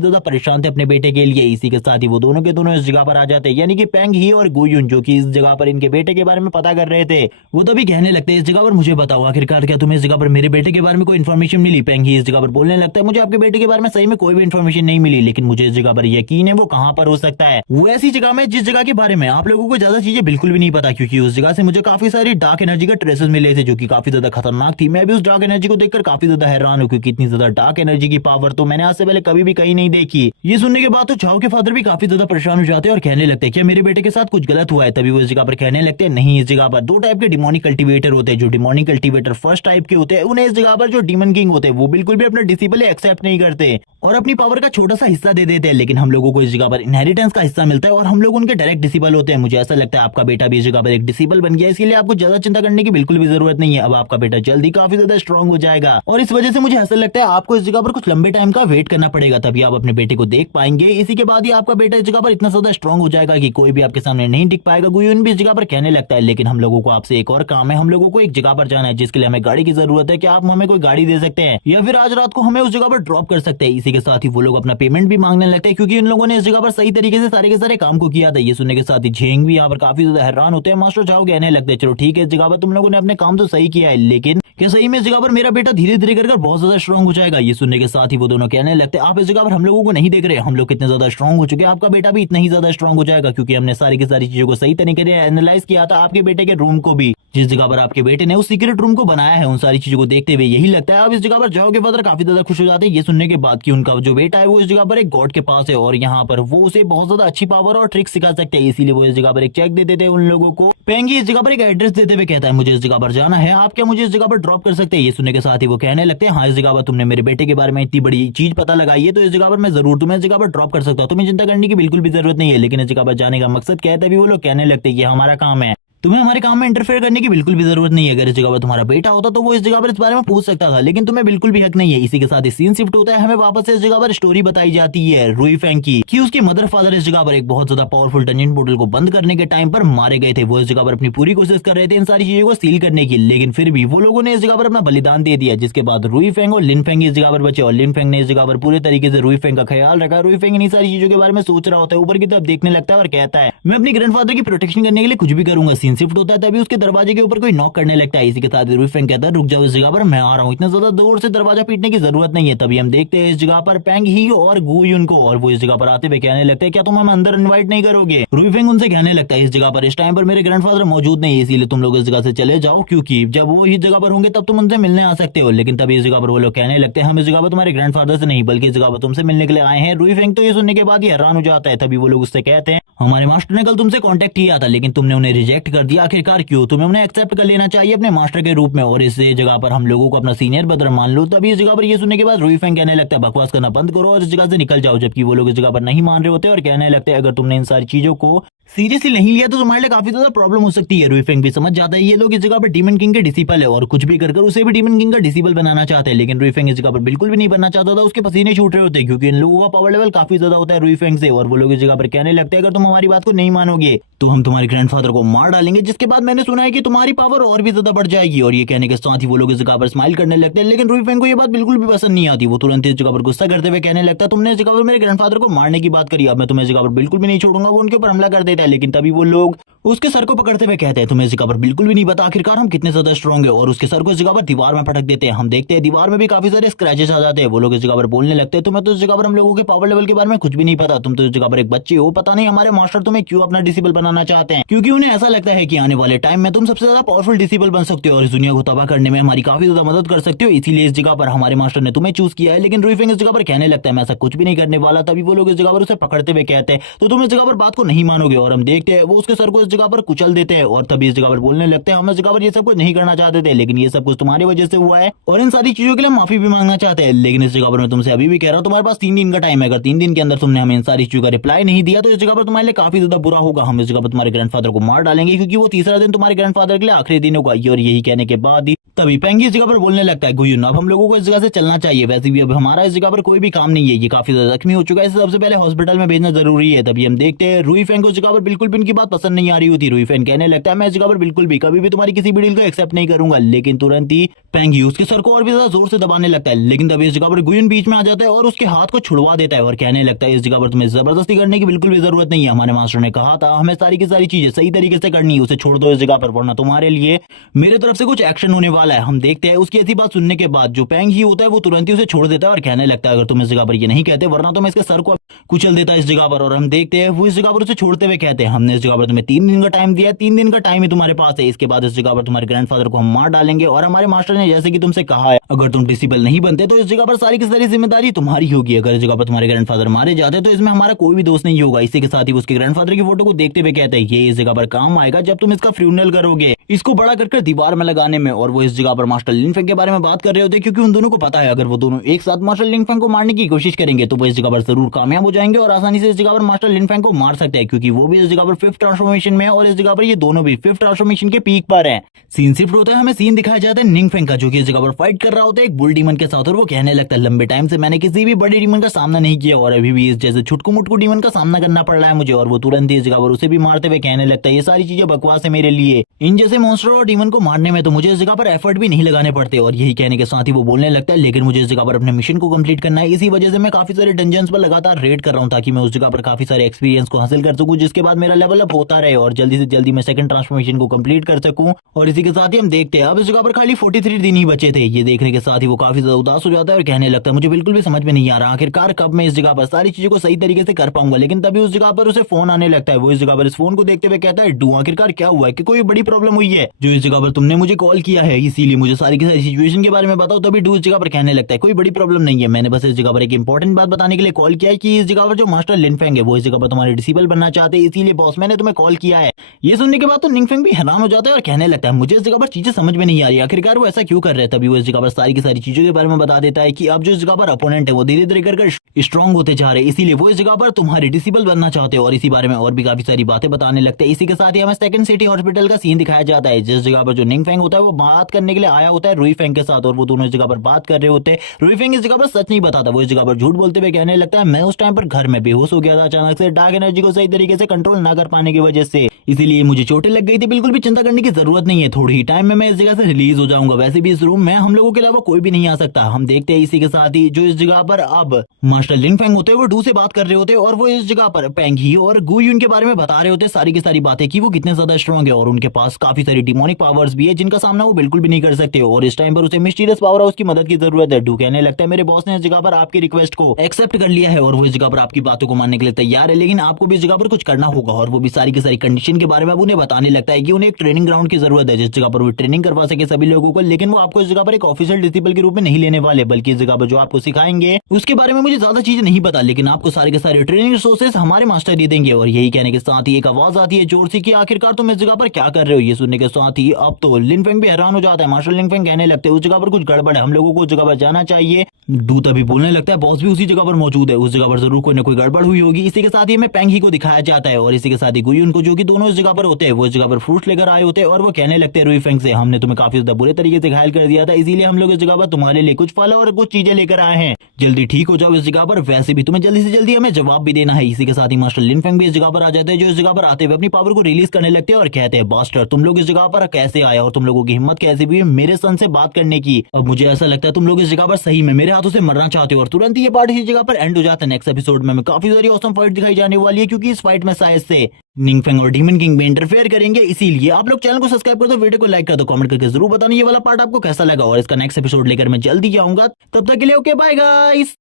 ज्यादा परेशान थे अपने बेटे के लिए। इसी के साथ ही वो दोनों के दोनों इस जगह पर आ जाते हैं, यानी कि पेंग ही और गुयुन, जो कि इस जगह पर इनके बेटे के बारे में पता कर रहे थे। वो तभी कहने लगते हैं इस जगह पर मुझे बताओ आखिरकार क्या तुम्हें इस जगह पर मेरे बेटे के बारे में कोई इन्फॉर्मेशन मिली। पेंग ही इस जगह पर बोलने लगता है मुझे आपके बेटे के बारे में सही में कोई भी इन्फॉर्मेशन नहीं मिली, लेकिन मुझे इस जगह पर यकीन है वो कहाँ पर हो सकता है। वो ऐसी जगह में जिस जगह के बारे में आप लोगों को ज्यादा चीजें बिल्कुल भी नहीं पता, क्योंकि उस जगह से मुझे काफी सारी डार्क एनर्जी का ट्रेसेस मिले थे जो कि काफी ज्यादा खतरनाक थी। मैं भी उस डार्क एनर्जी को देखकर काफी ज्यादा हैरान हूँ, क्योंकि इतनी ज्यादा डार्क एनर्जी की पावर तो मैंने आज से पहले कभी भी कहीं नहीं देखी। ये सुनने के बाद तो झाओ के फादर भी काफी ज्यादा परेशान हो जाते हैं और कहने लगते हैं कि मेरे बेटे के साथ कुछ गलत हुआ है। तभी वो इस जगह पर कहने लगते हैं नहीं, इस जगह पर 2 टाइप के डिमोनिक कल्टीवेटर होते हैं। जो डिमोनिक कल्टीवेटर फर्स्ट टाइप के होते हैं उन्हें इस जगह पर जो डीमन किंग होते हैं वो बिल्कुल भी अपना डिसेबल एक्सेप्ट नहीं करते और अपनी पावर का छोटा सा हिस्सा दे देते हैं। लेकिन हम लोगों को इस जगह पर इनहेरिटेंस का हिस्सा मिलता है और हम लोग उनके डायरेक्ट डिसेबल होते हैं। मुझे ऐसा लगता है आपका बेटा भी इस जगह पर एक डिसेबल बन गया, इसलिए आपको ज्यादा चिंता करने की बिल्कुल भी जरूरत नहीं है। अब आपका बेटा जल्दी काफी ज्यादा स्ट्रॉन्ग हो जाएगा और इस वजह से मुझे ऐसा लगता है आपको इस जगह पर कुछ लंबे टाइम का वेट करना पड़ेगा, तभी आप अपने बेटे को देख पाएंगे। इसी के बाद ही आपका बेटा इस जगह पर इतना ज्यादा स्ट्रॉन्ग हो जाएगा कि कोई भी आपके सामने नहीं टिक पाएगा। गुयुन भी इस जगह पर कहने लगता है लेकिन हम लोगों को आपसे एक और काम है, हम लोगों को एक जगह पर जाना है जिसके लिए हमें गाड़ी की जरूरत है, क्या आप हमें कोई गाड़ी दे सकते हैं या फिर आज रात को हमें उस जगह पर ड्रॉप कर सकते हैं। इसी के साथ ही वो लोग अपना पेमेंट भी मांगने लगते हैं, क्योंकि इन लोगों ने इस जगह पर सही तरीके से सारे के सारे काम को किया था। ये सुनने के साथ ही झेंग भी यहाँ पर काफी ज्यादा हैरान होते हैं। मास्टर झाओ कहने लगते हैं चलो ठीक है, इस जगह पर तुम लोगों ने अपने काम तो सही किया है, लेकिन क्या सही में इस जगह पर मेरा बेटा धीरे धीरे कर बहुत ज्यादा स्ट्रॉन्ग हो जाएगा। ये सुनने के साथ ही वो दोनों कहने लगते हैं आप इस जगह पर हम लोगों को नहीं देख रहे, हम लोग कितने ज्यादा स्ट्रॉन्ग हो चुके हैं, आपका बेटा भी इतना ही ज्यादा स्ट्रॉन्ग हो जाएगा, क्योंकि हमने सारी की सारी चीजों को सही तरीके से एनालाइज किया था। आपके बेटे के रूम को भी, जिस जगह पर आपके बेटे ने उस सीक्रेट रूम को बनाया है, उन सारी चीजों को देखते हुए यही लगता है अब इस जगह पर जाओ के फादर काफी ज्यादा खुश हो जाते हैं ये सुनने के बाद कि उनका जो बेटा है वो इस जगह पर एक गॉड के पास है और यहाँ पर वो उसे बहुत ज्यादा अच्छी पावर और ट्रिक सिखा सकते हैं। इसीलिए वो इस जगह पर एक चेक दे देते हैं उन लोगों को। पेंगी इस जगह पर एक एड्रेस देते हुए कहता है मुझे इस जगह पर जाना है, आप क्या मुझे इस जगह पर ड्रॉप कर सकते हैं। ये सुनने के साथ ही वो कहने लगते हैं हाँ, इस जगह पर तुमने मेरे बेटे के बारे में इतनी बड़ी चीज पता लगाई है तो इस जगह पर मैं जरूर तुम्हें इस जगह पर ड्रॉप कर सकता हूँ, तुम्हें चिंता करने की बिल्कुल भी जरूरत नहीं है। लेकिन इस जगह पर जाने का मकसद क्या है, तभी वो लोग कहने लगते हैं ये हमारा काम है, तुम्हें हमारे काम में इंटरफेयर करने की बिल्कुल भी जरूरत नहीं है। अगर इस जगह पर तुम्हारा बेटा होता तो वो इस जगह पर इस बारे में पूछ सकता था, लेकिन तुम्हें बिल्कुल भी हक नहीं है। इसी के साथ सीन शिफ्ट होता है, हमें वापस से इस जगह पर स्टोरी बताई जाती है रुई फेंग की कि उसके मदर फादर इस जगह पर एक बहुत ज्यादा पावरफुल टंजेंट पोर्टल को बंद करने के टाइम पर मारे गए थे। वो इस जगह पर अपनी पूरी कोशिश कर रहे थे इन सारी चीजों को सील करने की, लेकिन फिर भी वो लोगों ने इस जगह पर अपना बलिदान दे दिया, जिसके बाद रुई फेंग और लिन फेंग इस जगह पर बचे और लिन फेंग ने इस जगह पर पूरे तरीके से रुई फेंग का ख्याल रखा। रुई फेंग इन सारी चीजों के बारे में सोच रहा होता है, ऊपर की तरफ देखने लगता है और कहता है मैं अपनी ग्रैंडफादर की प्रोटेक्शन करने के लिए कुछ भी करूंगा। सीन शिफ्ट होता है, तभी उसके दरवाजे के ऊपर कोई नॉक करने लगता है। इसी के साथ रुई फेंग कहता है रुक जाओ, इस जगह पर मैं आ रहा हूँ, इतना ज्यादा जोर से दरवाजा पीटने की जरूरत नहीं है। तभी हम देखते हैं इस जगह पर पेंग ही और गु युन को, और वो इस जगह पर आते हुए कहने लगते हैं क्या तुम हमें अंदर इनवाइट नहीं करोगे। रुई फेंग उनसे कहने लगता है इस जगह पर इस टाइम पर मेरे ग्रैंडफादर मौजूद नहीं है, इसीलिए तुम लोग इस जगह से चले जाओ, क्योंकि जब वो इस जगह पर होंगे तब तुम उनसे मिलने आ सकते हो। लेकिन तभी इस जगह पर वो लोग कहने लगते हैं हम इस जगह पर तुम्हारे ग्रैंडफादर से नहीं बल्कि इस जगह पर तुमसे मिलने के लिए आए हैं। रुई फेंग तो ये सुनने के बाद ही हैरान हो जाता है। तभी वो लोग उससे कहते हैं हमारे मास्टर ने कल तुमसे कांटेक्ट किया था, लेकिन तुमने उन्हें रिजेक्ट कर दिया, आखिरकार क्यों? तुम्हें उन्हें एक्सेप्ट कर लेना चाहिए अपने मास्टर के रूप में और इस जगह पर हम लोगों को अपना सीनियर ब्रदर मान लो। तभी इस जगह पर ये सुनने के बाद रुई फेंग कहने लगता है बकवास करना बंद करो और इस जगह से निकल जाओ, जबकि वो लोग इस जगह पर नहीं मान रहे होते और कहने लगते हैं अगर तुमने इन सारी चीजों को सीरियसली नहीं लिया तो तुम्हारे लिए काफी ज्यादा प्रॉब्लम हो सकती है। रुई फेंग भी समझ जाता है ये लोग इस जगह पर डीमन किंग के डिसिपल है और कुछ भी कर उसे भी डीमन किंग का डिसिपल बनाना चाहते हैं, लेकिन रुई फेंग इस जगह पर बिल्कुल भी नहीं बनना चाहता था। उसके पसीने छूट रहे होते क्योंकि इन लोगों का पावर लेवल काफी ज्यादा होता है रुई फेंग से, और वो लोग इस जगह पर कहने लगते हैं अगर तुम हमारी बात को नहीं मानोगे तो हम तुम्हारे ग्रैंडफादर को मार डालेंगे, जिसके बाद मैंने सुना है कि तुम्हारी पावर और भी ज्यादा बढ़ जाएगी। और ये कहने के साथ ही वो लोग इस जगह पर स्माइल करने लगते हैं, लेकिन रुई फेंग को ये बात बिल्कुल भी पसंद नहीं आती। वो तुरंत इस जगह पर गुस्सा करते हुए कहने लगता है तुमने इस जगह पर मेरे ग्रैंडफादर को मारने की बात करी, अब मैं तुम्हें इस जगह पर बिल्कुल भी नहीं छोड़ूंगा। वो उनके ऊपर हमला कर देता है, लेकिन तभी वो लोग उसके सर को पकड़ते हुए कहते हैं तुम्हें इस जगह पर बिल्कुल भी नहीं पता आखिरकार हम कितने ज्यादा स्ट्रॉन्ग है, और उसके सर को इस जगह पर दीवार में पटक देते हैं। हम देखते हैं दीवार में भी काफी सारे स्क्रैचेस आ जाते हैं। वो लोग इस जगह पर बोलने लगते हैं तुम्हें तो इस जगह पर हम लोगों के पावर लेवल के बारे में कुछ भी नहीं पता, तुम तो इस जगह पर एक बच्चे हो, पता नहीं हमारे मास्टर तुम्हें क्यों अपना डिसिबल बनाना चाहते हैं, क्योंकि उन्हें ऐसा लगता है कि आने वाले टाइम में तुम सबसे ज्यादा पावरफुल डिसिबल बन सकते हो और इस दुनिया को तबाह करने में हमारी काफी ज्यादा मदद कर सकते हो, इसीलिए इस जगह पर हमारे मास्टर ने तुम्हें चूज किया है। लेकिन रुई फेंग इस जगह पर कहने लगता है मैं ऐसा कुछ भी नहीं करने वाला। तभी वो लोग इस जगह पर उसे पकड़ते हुए कहते हैं तो तुम इस जगह पर बात को नहीं मानोगे, और हम देखते हैं वो उसके सर को इस जगह पर कुचल देते हैं और तभी इस जगह पर बोलने लगते हैं हम इस जगह पर ये सब कुछ नहीं करना चाहते थे, लेकिन ये सब कुछ तुम्हारी वजह से हुआ है और इन सारी चीजों के लिए माफी भी मांगना चाहते हैं। लेकिन इस जगह पर मैं तुमसे अभी भी कह रहा हूँ तुम्हारे पास 3 दिन का टाइम है, अगर 3 दिन के अंदर तुमने हमें इन सारी चीजों का रिप्लाई नहीं दिया तो इस जगह पर तुम्हारे लिए काफी ज्यादा बुरा होगा। हम इस जगह पर तुम्हारे ग्रैंडफादर को मार डालेंगे क्योंकि वो तीसरा दिन तुम्हारे ग्रैंडफादर के लिए आखिरी दिन होगा। और यही कहने के बाद ही तभी पेंगी इस जगह पर बोलने लगता है गुयुन अब हम लोगों को इस जगह से चलना चाहिए, वैसे भी अब हमारा इस जगह पर कोई भी काम नहीं है, ये काफी ज्यादा जख्मी हो चुका है, इसे सबसे पहले हॉस्पिटल में भेजना जरूरी है। तभी हम देखते हैं रुई फेंग को इस जगह पर बिल्कुल भी इनकी बात पसंद नहीं आ रही होती। रुई फेंग कहने लगता है मैं इस जगह पर बिल्कुल भी कभी भी तुम्हारी किसी भी डील को एक्सेप्ट नहीं करूंगा, लेकिन तुरंत ही पेंगी उसके सर को और भी ज्यादा जोर से दबाने लगता है। लेकिन तभी इस जगह पर गुयुन बीच में आ जाता है और उसके हाथ को छुड़वा देता है और कहने लगता है इस जगह पर तुम्हें जबरदस्ती करने की बिल्कुल भी जरूरत नहीं है, हमारे मास्टर ने कहा था हमें सारी की सारी चीजें सही तरीके से करनी है, उसे छोड़ दो इस जगह पर वरना तुम्हारे लिए मेरे तरफ से कुछ एक्शन होने वाला है। हम देखते हैं उसकी ऐसी बात सुनने के बाद जो पेंग ही होता है वो तुरंत ही उसे छोड़ देता है और कहने लगता है अगर तुम इस जगह पर ये नहीं कहते वरना तो मैं इसके सर को कुचल देता है इस जगह पर। और हम देखते हैं वो इस जगह पर उसे छोड़ते हुए कहते हैं हमने इस जगह पर तुम्हें 3 दिन का टाइम दिया है, 3 दिन का टाइम ही तुम्हारे पास है, इसके बाद इस जगह पर तुम्हारे ग्रैंडफादर को हम मार डालेंगे और हमारे मास्टर ने जैसे कि तुमसे कहा है अगर तुम डिसिबल नहीं बनते तो इस जगह पर सारी की सारी जिम्मेदारी तुम्हारी होगी, अगर इस जगह पर तुम्हारे ग्रैंडफादर मारे जाते तो इसमें हमारा कोई भी दोष नहीं होगा। इसी के साथ ही उसके ग्रैंडफादर की फोटो को देखते हुए कहते हैं ये इस जगह पर काम आएगा जब तुम इसका फ्यूनरल करोगे, इसको बड़ा कर दीवार में लगाने में। और वो इस जगह पर मास्टर लिन फेंग के बारे में बात कर रहे होते हैं क्योंकि उन दोनों को पता है अगर वो दोनों एक साथ मास्टर लिन फेंग को मारने की कोशिश करेंगे तो वो इस जगह पर जरूर कामयाब हो जाएंगे और आसानी से इस जगह पर मास्टर लिन फेंग को मार सकते हैं, क्योंकि वो भी इस जगह पर 5th ट्रांसफॉर्मेशन में है और इस जगह पर ये दोनों भी 5th ट्रांसफॉर्मेशन के पीक पर हैं। सीन शिफ्ट होता है, हमें सीन दिखाया जाता है निंग फेंग का जो कि इस जगह पर फाइट कर रहा होता है एक बुल डीमन के साथ और वो कहने लगता है लंबे टाइम से मैंने किसी भी बड़े डीमन का सामना नहीं किया और अभी भी इस जैसे छुटकू मुटकू डीमन का सामना करना पड़ रहा है मुझे। और वो तुरंत ही इस जगह पर उसे भी मारते हुए कहने लगता है ये सारी चीजें बकवास है मेरे लिए, इन जैसे मॉन्स्टर और डीमन को मारने में तो मुझे इस जगह पर एफर्ट भी नहीं लगाने पड़ते। और यही कहने के साथ ही वो बोलने लगता है लेकिन मुझे इस जगह पर अपने मिशन को कंप्लीट करना है, इसी वजह से मैं काफी सारे डंजन्स पर लगातार रेड कर रहा हूँ ताकि मैं उस जगह पर काफी सारे एक्सपीरियंस को हासिल कर सकूं, जिसके बाद मेरा लेवल अप होता रहे और जल्दी से जल्दी मैं 2nd ट्रांसफॉर्मेशन को कंप्लीट कर सकूं। और इसी के साथ ही हम देखते हैं अब इस जगह पर खाली 43 दिन ही बचे थे। ये देखने के साथ ही वो काफी ज्यादा उदास हो जाता है और कहने लगता है मुझे बिल्कुल भी समझ में नहीं आ रहा आखिरकार कब मैं इस जगह पर सारी चीजों को सही तरीके से कर पाऊंगा। लेकिन तभी उस जगह पर उसे फोन आने लगता है, वो इस जगह पर इस फोन को देखते हुए कहता है डू आखिरकार क्या हुआ है कि कोई बड़ी प्रॉब्लम हुई है जो इस जगह पर तुमने मुझे कॉल किया है, इसीलिए मुझे सारी की सारी सिचुएशन के बारे में बताओ। तभी डू इस जगह पर कहने लगता है कोई बड़ी प्रॉब्लम नहीं है, मैंने बस इस जगह पर एक इंपॉर्टेंट बात बताने के लिए कॉल किया है कि इस जगह पर जो मास्टर लिनफेंग है वो इस जगह पर तुम्हारे डिसेबल बनना चाहते हैं, इसीलिए बॉस मैंने तुम्हें कॉल किया है। ये सुनने के बाद तो निंगफेंग भी हैरान हो जाता है और कहने लगता है मुझे इस जगह पर चीजें समझ में नहीं आ रही, आखिरकार वो ऐसा क्यों कर रहे हैं। तभी वो इस जगह पर सारी की सारी चीजों के बारे में बता देता है कि अब जो इस जगह पर अपोनेंट है वो धीरे धीरे कर स्ट्रॉन्ग होते जा रहे हैं, इसीलिए वो इस जगह पर तुम्हारे डिसेबल बनना चाहते हो। और इसी बारे में और भी काफी सारी बातें बताने लगते हैं। इसी के साथ ही हमें सेकंड सिटी हॉस्पिटल का सीन दिखाया जाता है, जिस जगह पर जो निंगफेंग होता है वो बात करने के लिए आया होता है रुईफेंग के साथ, और वो दोनों इस जगह पर बात कर रहे होते हैं। रुईफेंग इस जगह पर सच नहीं बताता, वो इस जगह पर झूठ बोलते हुए कहने लगता है मैं उस टाइम पर घर में बेहोश हो गया था अचानक से डार्क एनर्जी को सही तरीके से कंट्रोल ना कर पाने की वजह से, इसीलिए मुझे चोटें लग गई थी। बिल्कुल भी चिंता करने की जरूरत नहीं है, थोड़ी ही टाइम में मैं इस जगह से रिलीज हो जाऊंगा। वैसे भी इस रूम में हम लोगों के अलावा कोई भी नहीं आ सकता। हम देखते हैं इसी के साथ ही जो इस जगह पर अब मास्टर लिनफेंग होते हैं वो डू से बात कर रहे होते हैं, और वो इस जगह पर पेंगी और गुयुन के बारे में बता रहे होते हैं सारी की सारी बातें कि वो कितने ज्यादा स्ट्रॉन्ग है और उनके पास काफी सारी डिमोनिक पावर्स भी है जिनका सामना वो बिल्कुल भी नहीं कर सकते। और इस टाइम पर उसे मिस्टीरियस पावर हाउस की मदद की जरूरत है। डू कहने लगता है मेरे बॉस ने इस जगह पर आपकी रिक्वेस्ट को एक्सेप्ट कर लिया है और वो इस जगह पर आपकी बातों को मानने के लिए तैयार है, लेकिन आपको भी इस जगह पर कुछ करना होगा। और वो भी सारी की सारी कंडीशन के बारे में उन्हें बताने लगता है कि उन्हें एक ट्रेनिंग ग्राउंड की जरूरत है जिस जगह पर वो ट्रेनिंग करवा सके सभी लोगों को, लेकिन वो आपको इस जगह पर एक ऑफिशियल डिसिपल के रूप में नहीं लेने वाले, बल्कि इस जगह पर जो आपको सिखाएंगे उसके बारे में मुझे ज्यादा चीजें नहीं पता, लेकिन आपको सारे के सारे ट्रेनिंग रिसोर्सेज हमारे मास्टर दे देंगे। और यही कहने के साथ ही एक आवाज आती है जोर से कि आखिरकार तुम इस जगह पर क्या कर रहे हो। ये सुनने के साथ ही अब तो लिनफेंग भी हैरान हो जाता है। मास्टर लिनफेंग कहने लगते हैं उस जगह पर कुछ गड़बड़ है, हम लोगों को उस जगह पर जाना चाहिए। डू तभी बोलने लगता है बॉस भी उसी जगह पर मौजूद है, उस जगह पर जरूर कोई ना कोई गड़बड़ हुई होगी। इसी के साथ ही हमें पेंग ही को दिखाया जाता है और इसी के साथ ही गुयुन को, जो कि दोनों इस जगह पर होते हैं, वो इस जगह पर फ्रूट्स लेकर आए होते हैं और वो कहने लगते हैं रुईफेंग से हमने तुम्हें काफी ज्यादा बुरे तरीके से घायल कर दिया था, इसीलिए हम लोग इस जगह पर तुम्हारे लिए कुछ फल और कुछ चीजें लेकर आए हैं, जल्दी ठीक हो जाओ इस जगह पर। वैसे भी तुम्हें जल्दी से जल्दी हमें जवाब भी देना है। इसी के साथ ही मास्टर लिनफेंग भी इस जगह पर आ जाते हैं, जो इस जगह पर आते हुए अपनी पावर को रिलीज करने लगते हैं और कहते हैं बास्टर तुम लोग इस जगह पर कैसे आए और तुम लोगों की हिम्मत कैसे भी मेरे सन से बात करने की। अब मुझे ऐसा लगता है तुम लोग इस जगह पर सही में मेरे हाथों से मरना चाहते हो। और तुरंत ये पार्ट इसी जगह पर एंड हो जाता है। नेक्स्ट एपिसोड में काफी सारी ऑसम फाइट दिखाई जाने वाली है, क्योंकि इस फाइट में शायद से निंगफेंग और डीमन किंग भी इंटरफेयर करेंगे, इसीलिए आप लोग चैनल को सब्सक्राइब कर दो, वीडियो को लाइक कर दो, कमेंट करके जरूर बताना ये वाला पार्ट आपको कैसा लगा और इसका नेक्स्ट एपिसोड लेकर मैं जल्दी आऊंगा। तब तक के लिए ओके बाय गाइस।